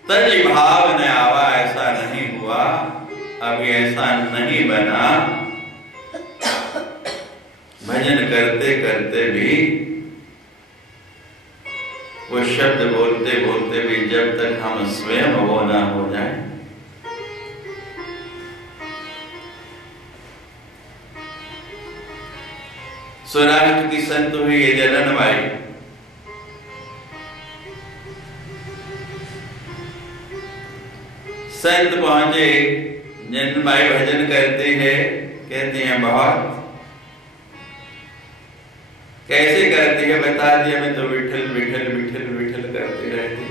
तज भाव न आवा, ऐसा नहीं हुआ, अभी ऐसा नहीं बना भजन करते करते भी, वो शब्द बोलते बोलते भी जब तक हम स्वयं वो ना हो जाए, स्वराष्ट्र की संत हुई है जननबाई। संत पहुंचे, जननबाई भजन करते हैं, कहते हैं बहुत। कैसे करती है बता दिया, मैं तो विठल विठल विठल विठल करते रहती।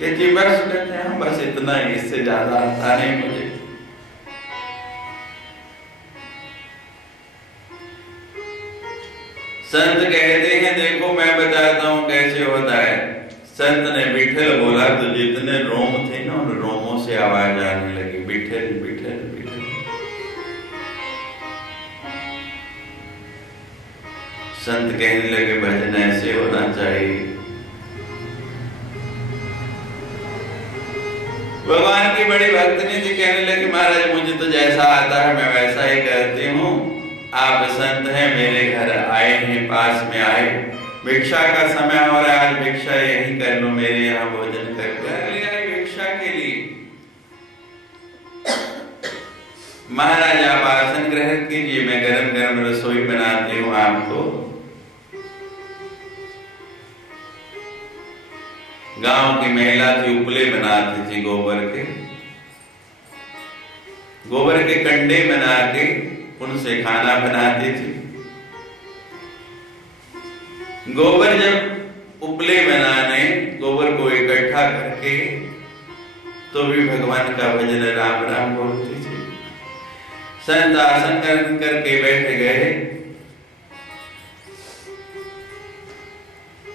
कहती बस, कहते हैं बस इतना ही, इससे ज्यादा आता नहीं मुझे। संत कहते हैं देखो मैं बताता हूं कैसे होता है। संत ने विठल बोला तो जितने रोम थे ना, उन रोमों से आवाज आने लगी, विठल विठल विठल। संत कहने लगे भजन ऐसे होना चाहिए। भगवान की बड़ी भक्तनी थी, कहने लगी महाराज मुझे तो जैसा आता है मैं वैसा ही करती हूँ। आप संत हैं, मेरे घर आए हैं, पास में आए, भिक्षा का समय हो रहा है, आज भिक्षा यही कर लो, मेरे यहाँ भोजन कर भिक्षा के लिए। महाराज आप आसन ग्रहण कीजिए, मैं गरम गरम रसोई बनाती हूँ आपको। गांव की महिला थी, उपले बनाती थी गोबर के, गोबर के कंडे बना के उनसे खाना बनाती थी। गोबर जब उपले बनाने, गोबर को इकट्ठा करके तो भी भगवान का भजन राम राम बोलती थी। संत आसन करके बैठ गए,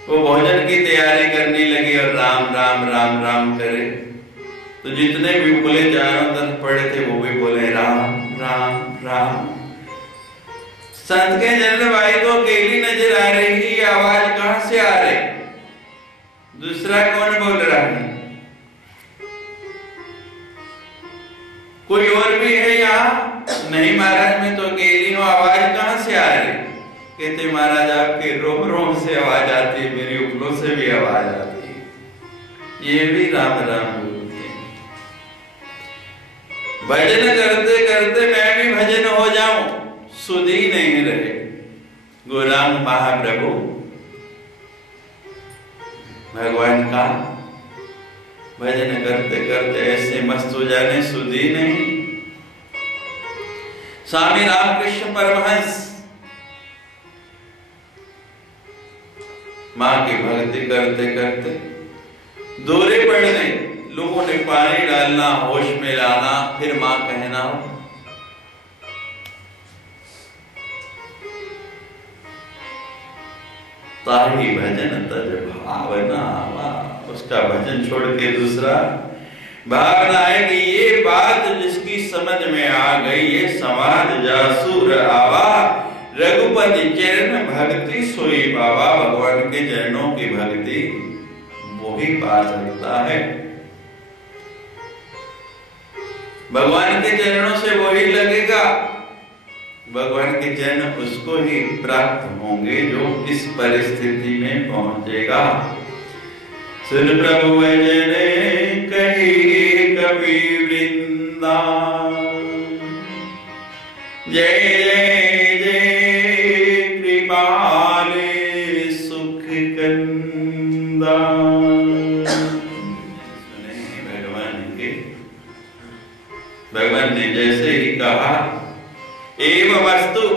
वो भोजन की तैयारी करने लगे और राम राम राम राम करे। तो जितने भी उपले चारों तरफ पड़े थे वो भी बोले राम राम राम। संत के जननबाई को अकेली नजर आ रही, ये आवाज कहां से आ रही, दूसरा कौन बोल रहा है, कोई और भी है यहाँ? नहीं महाराज मैं तो अकेली हूँ, आवाज कहां से आ रही? कहते महाराज आपके रोम रोम से आवाज आती है, मेरी उपलों से भी आवाज आती है, ये भी राम राम बोलते हैं। भजन करते करते मैं भी भजन हो जाऊं, सुध ही नहीं रहे। गोराम महाप्रभु भगवान का भजन करते करते ऐसे मस्त हो जाने, सुध ही नहीं। स्वामी रामकृष्ण परमहंस मां की भक्ति करते करते दूरी पड़ने, लोगों ने पानी डालना, होश में लाना, फिर मां कहना ताही भजन तज भावना। उसका भजन छोड़ के दूसरा भावना है कि ये बात जिसकी समझ में आ गई, ये समाज जासूर आवा, रघुपति चरण भक्ति सोई बाबा। भगवान के चरणों की भक्ति वही पा सकता है, भगवान के चरणों से वही लगेगा, भगवान के चरण उसको ही प्राप्त होंगे जो इस परिस्थिति में पहुंचेगा। सुन प्रभु भजन कही कवि वृंदा, जय जय जय कृपाल सुख कंदा। सुने भगवान ने जैसे ही कहा एवं वस्तु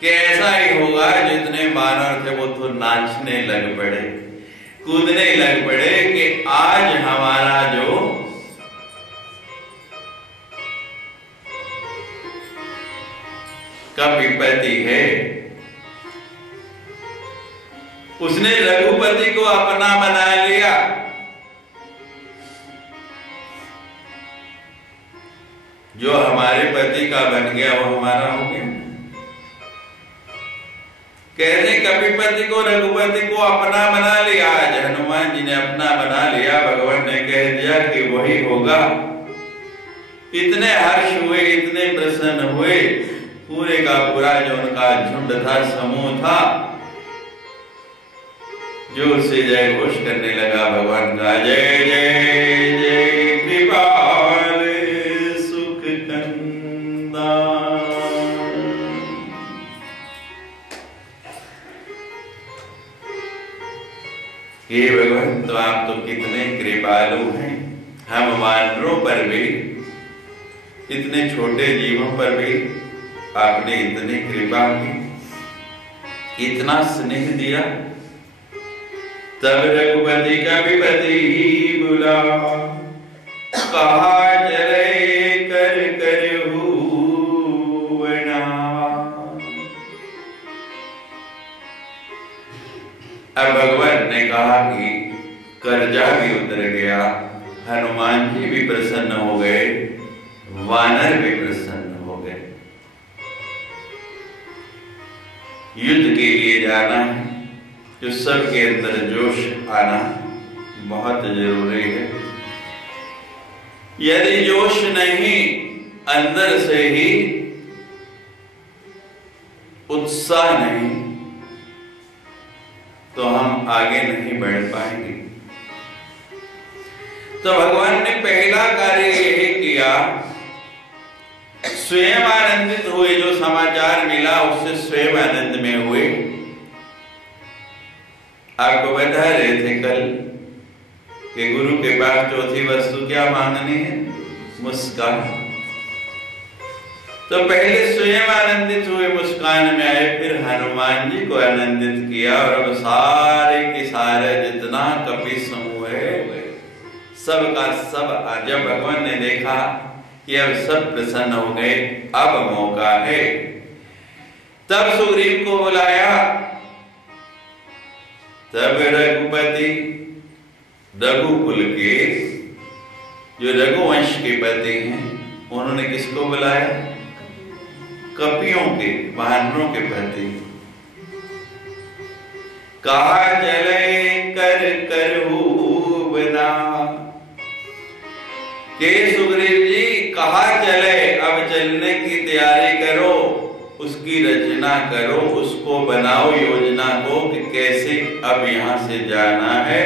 कि ऐसा ही होगा, जितने मानव थे वो तो नाचने लग पड़े, कूदने लग पड़े कि आज हमारा जो कपिपति है उसने रघुपति को अपना बना लिया। जो हमारे पति का बन गया वो हमारा हो गया। कहते कपिपति को रघुपति को अपना बना लिया। आज हनुमान जी ने अपना बना लिया, भगवान ने कह दिया कि वही होगा। इतने हर्ष हुए, इतने प्रसन्न हुए, पूरे का पूरा जो उनका झुंड था, समूह था, जोर से जय घोष करने लगा भगवान का। जय जय जय कृपाल सुख कंदा। हे भगवान, तो आप तो कितने कृपालु हैं। हम वानरों पर भी, इतने छोटे जीवों पर भी आपने इतनी कृपा की, इतना स्नेह दिया। तब रघुपति का विपति ही बुला, कहा चले कर कर हुवना। अब भगवान ने कहा कि कर्जा भी उतर गया, हनुमान जी भी प्रसन्न हो गए, वानर भी प्रसन्न हो गए। युद्ध के लिए जाना है, जो सबके अंदर जोश आना बहुत जरूरी है। यदि जोश नहीं, अंदर से ही उत्साह नहीं, तो हम आगे नहीं बढ़ पाएंगे। तो भगवान ने पहला कार्य यही किया, स्वयं आनंदित हुए। जो समाचार मिला उससे स्वयं आनंद में हुए। आपको बता रहे थे कल कि गुरु के पास चौथी वस्तु क्या मांगनी है? मुस्कान। तो पहले स्वयं आनंदित हुए, मुस्कान में आए, फिर हनुमान जी को आनंदित किया। और अब सारे के सारे जितना कपि समूह है, सबका सब, जब भगवान ने देखा कि अब सब प्रसन्न हो गए, अब मौका है, तब सुग्रीव को बुलाया। तब रघुपति, रघुकुल के जो रघुवंश के पति हैं, उन्होंने किसको बुलाया? कपियों के, वानरों के पति। कहा चले कर कर हुवना, के सुग्रीव जी कहा चले, अब चलने की तैयारी करो, उसकी रचना करो, उसको बनाओ योजना को कि कैसे अब यहाँ से जाना है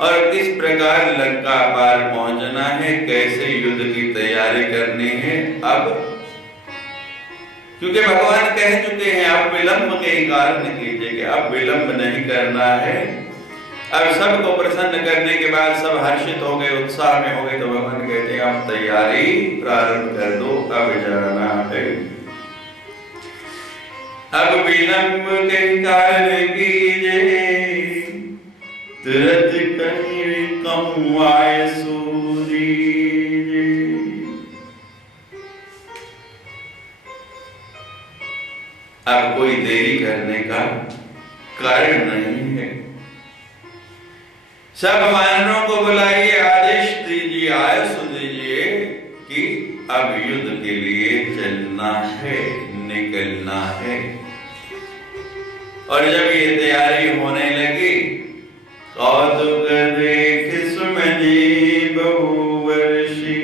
और किस प्रकार लंका पार पहुंचना है, कैसे युद्ध की तैयारी करनी है। अब क्योंकि भगवान कह चुके हैं अब विलंब के कारण कीजिए, कि अब विलंब नहीं करना है। अब सबको प्रसन्न करने के बाद सब हर्षित हो गए, उत्साह में हो गए, तो भगवान कहते हैं अब तैयारी प्रारंभ कर दो, अब जाना है। अब विलंब के कारण कीजिए, तुरंत कहीं कमुआए सूरी। अब कोई देरी करने का कारण नहीं है। सब वानरों को बुलाइए, आदेश दीजिए, आदेश दीजिए कि अब युद्ध के लिए चलना है, निकलना है। और जब ये तैयारी होने लगी, कौतुक देख सुमनी बहुवर्षी,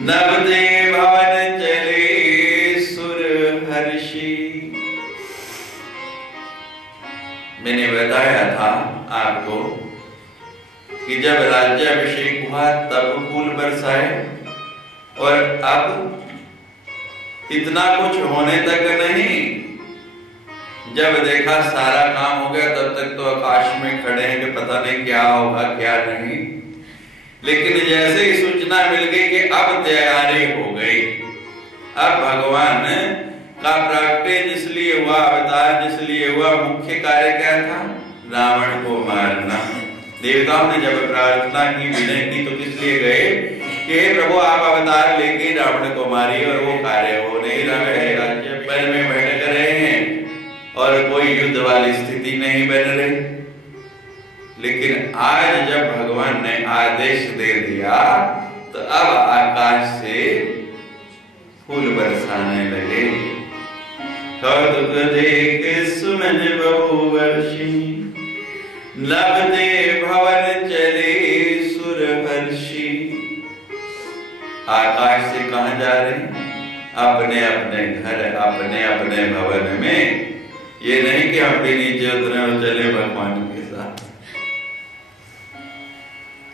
नवदे भवन चले सुर हर्षी। मैंने बताया था आपको कि जब राज्याभिषेक हुआ तब फूल बरसाए, और अब इतना कुछ होने तक नहीं, जब देखा सारा काम हो गया तब तक तो आकाश में खड़े हैं कि पता नहीं क्या होगा क्या नहीं। लेकिन जैसे ही सूचना मिल गई कि अब तैयारी हो गई, अब भगवान का प्राकट्य जिसलिए हुआ, अवतार जिसलिए हुआ, मुख्य कार्य क्या था? रावण को मारना। देवताओं ने जब प्रार्थना की, विनय की, तो किस लिए गए कि प्रभु आप अवतार लेके रावण को मारिए, और वो कार्य हो नहीं रहा है। राज्य पर में भटक रहे हैं और कोई युद्ध वाली स्थिति नहीं बन रही। लेकिन आज जब भगवान ने आदेश दे दिया, तो अब आकाश से फूल बरसाने लगे। कौतुक देख सुमन बहुवर्षी, नवदे भवन चले सुर हर्षी। आकाश अपने अपने घर, अपने अपने भवन में। ये नहीं कि हम भी नीचे उतरे और चले भगवान के साथ।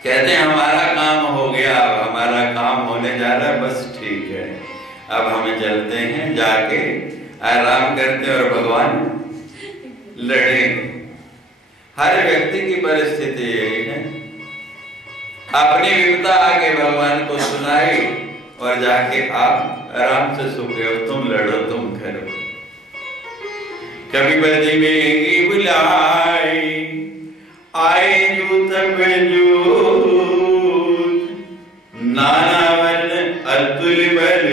कहते हैं हमारा काम हो गया, अब हमारा काम होने जा रहा है, बस ठीक है, अब हमें चलते हैं, जाके आराम करते और भगवान लड़े। हर व्यक्ति की परिस्थिति यही है, अपनी विपदा आके भगवान को सुनाई और जाके आप आराम से सो गए, तुम लड़ो, तुम करो। कभी बदी में बुलाई आए जूत पे जूत, नाना वर्ण अतुल बल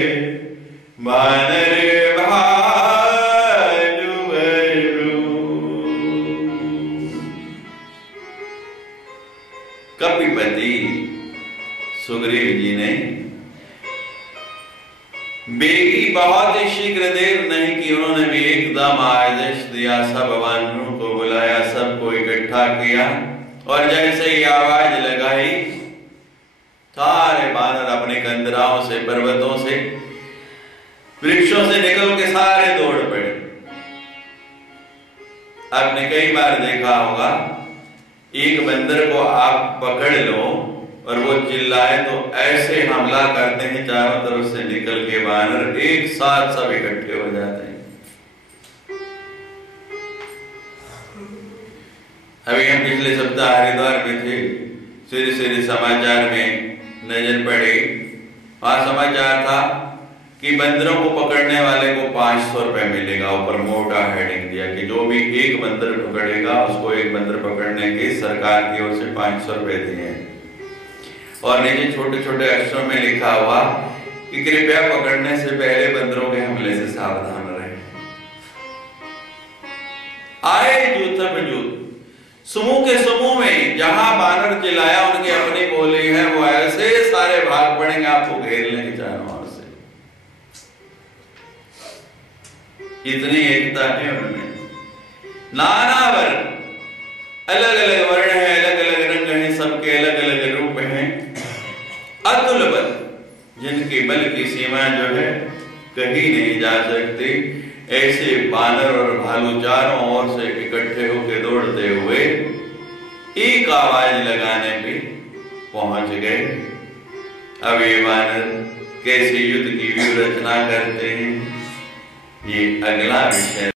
बानर भालू बरू। कपिपति सुग्रीव जी ने बेगी बहुत ही शीघ्र देर नहीं की, उन्होंने भी एकदम आदेश दिया, सब वानरों को बुलाया, सबको इकट्ठा किया और जैसे ही आवाज लगाई सारे वानर अपने कंदराओं से, पर्वतों से, वृक्षों से निकल के सारे दौड़ पड़े। आपने कई बार देखा होगा, एक बंदर को आप पकड़ लो और वो चिल्लाए तो ऐसे हमला करते हैं, चारों तरफ से निकल के वानर एक साथ सब इकट्ठे हो जाते हैं। अभी हम पिछले सप्ताह हरिद्वार में थे, सिरे समाचार में नजर पड़ी, वहां समाचार था कि बंदरों को पकड़ने वाले को 500 रुपए मिलेगा। ऊपर मोटा हेडिंग दिया कि जो भी एक बंदर पकड़ेगा उसको एक बंदर पकड़ने के सरकार की ओर से 500 रुपए दिए हैं। और नीचे छोटे छोटे अक्षरों में लिखा हुआ कि कृपया पकड़ने से पहले बंदरों के हमले से सावधान रहें। आए जूत बजूत, समूह के समूह में जहां बानर चिल्लाया, उनकी अपनी बोली है, वो ऐसे सारे भाग पड़ेंगे आपको घेर लेंगे चारों ओर से। इतनी एकता है उनमें। नाना वर्ण, अलग अलग वर्ण है, अलग अलग रंग है, सबके अलग अलग रूप हैं। अतुल बल, जिनकी बल की सीमा जो है कहीं नहीं जा सकती, ऐसे बानर और भालू चारों ओर से इकट्ठे होकर दौड़ते हुए एक आवाज लगाने पे पहुंच गए। अब ये बानर कैसे युद्ध की व्यूह रचना करते हैं, ये अगला विषय।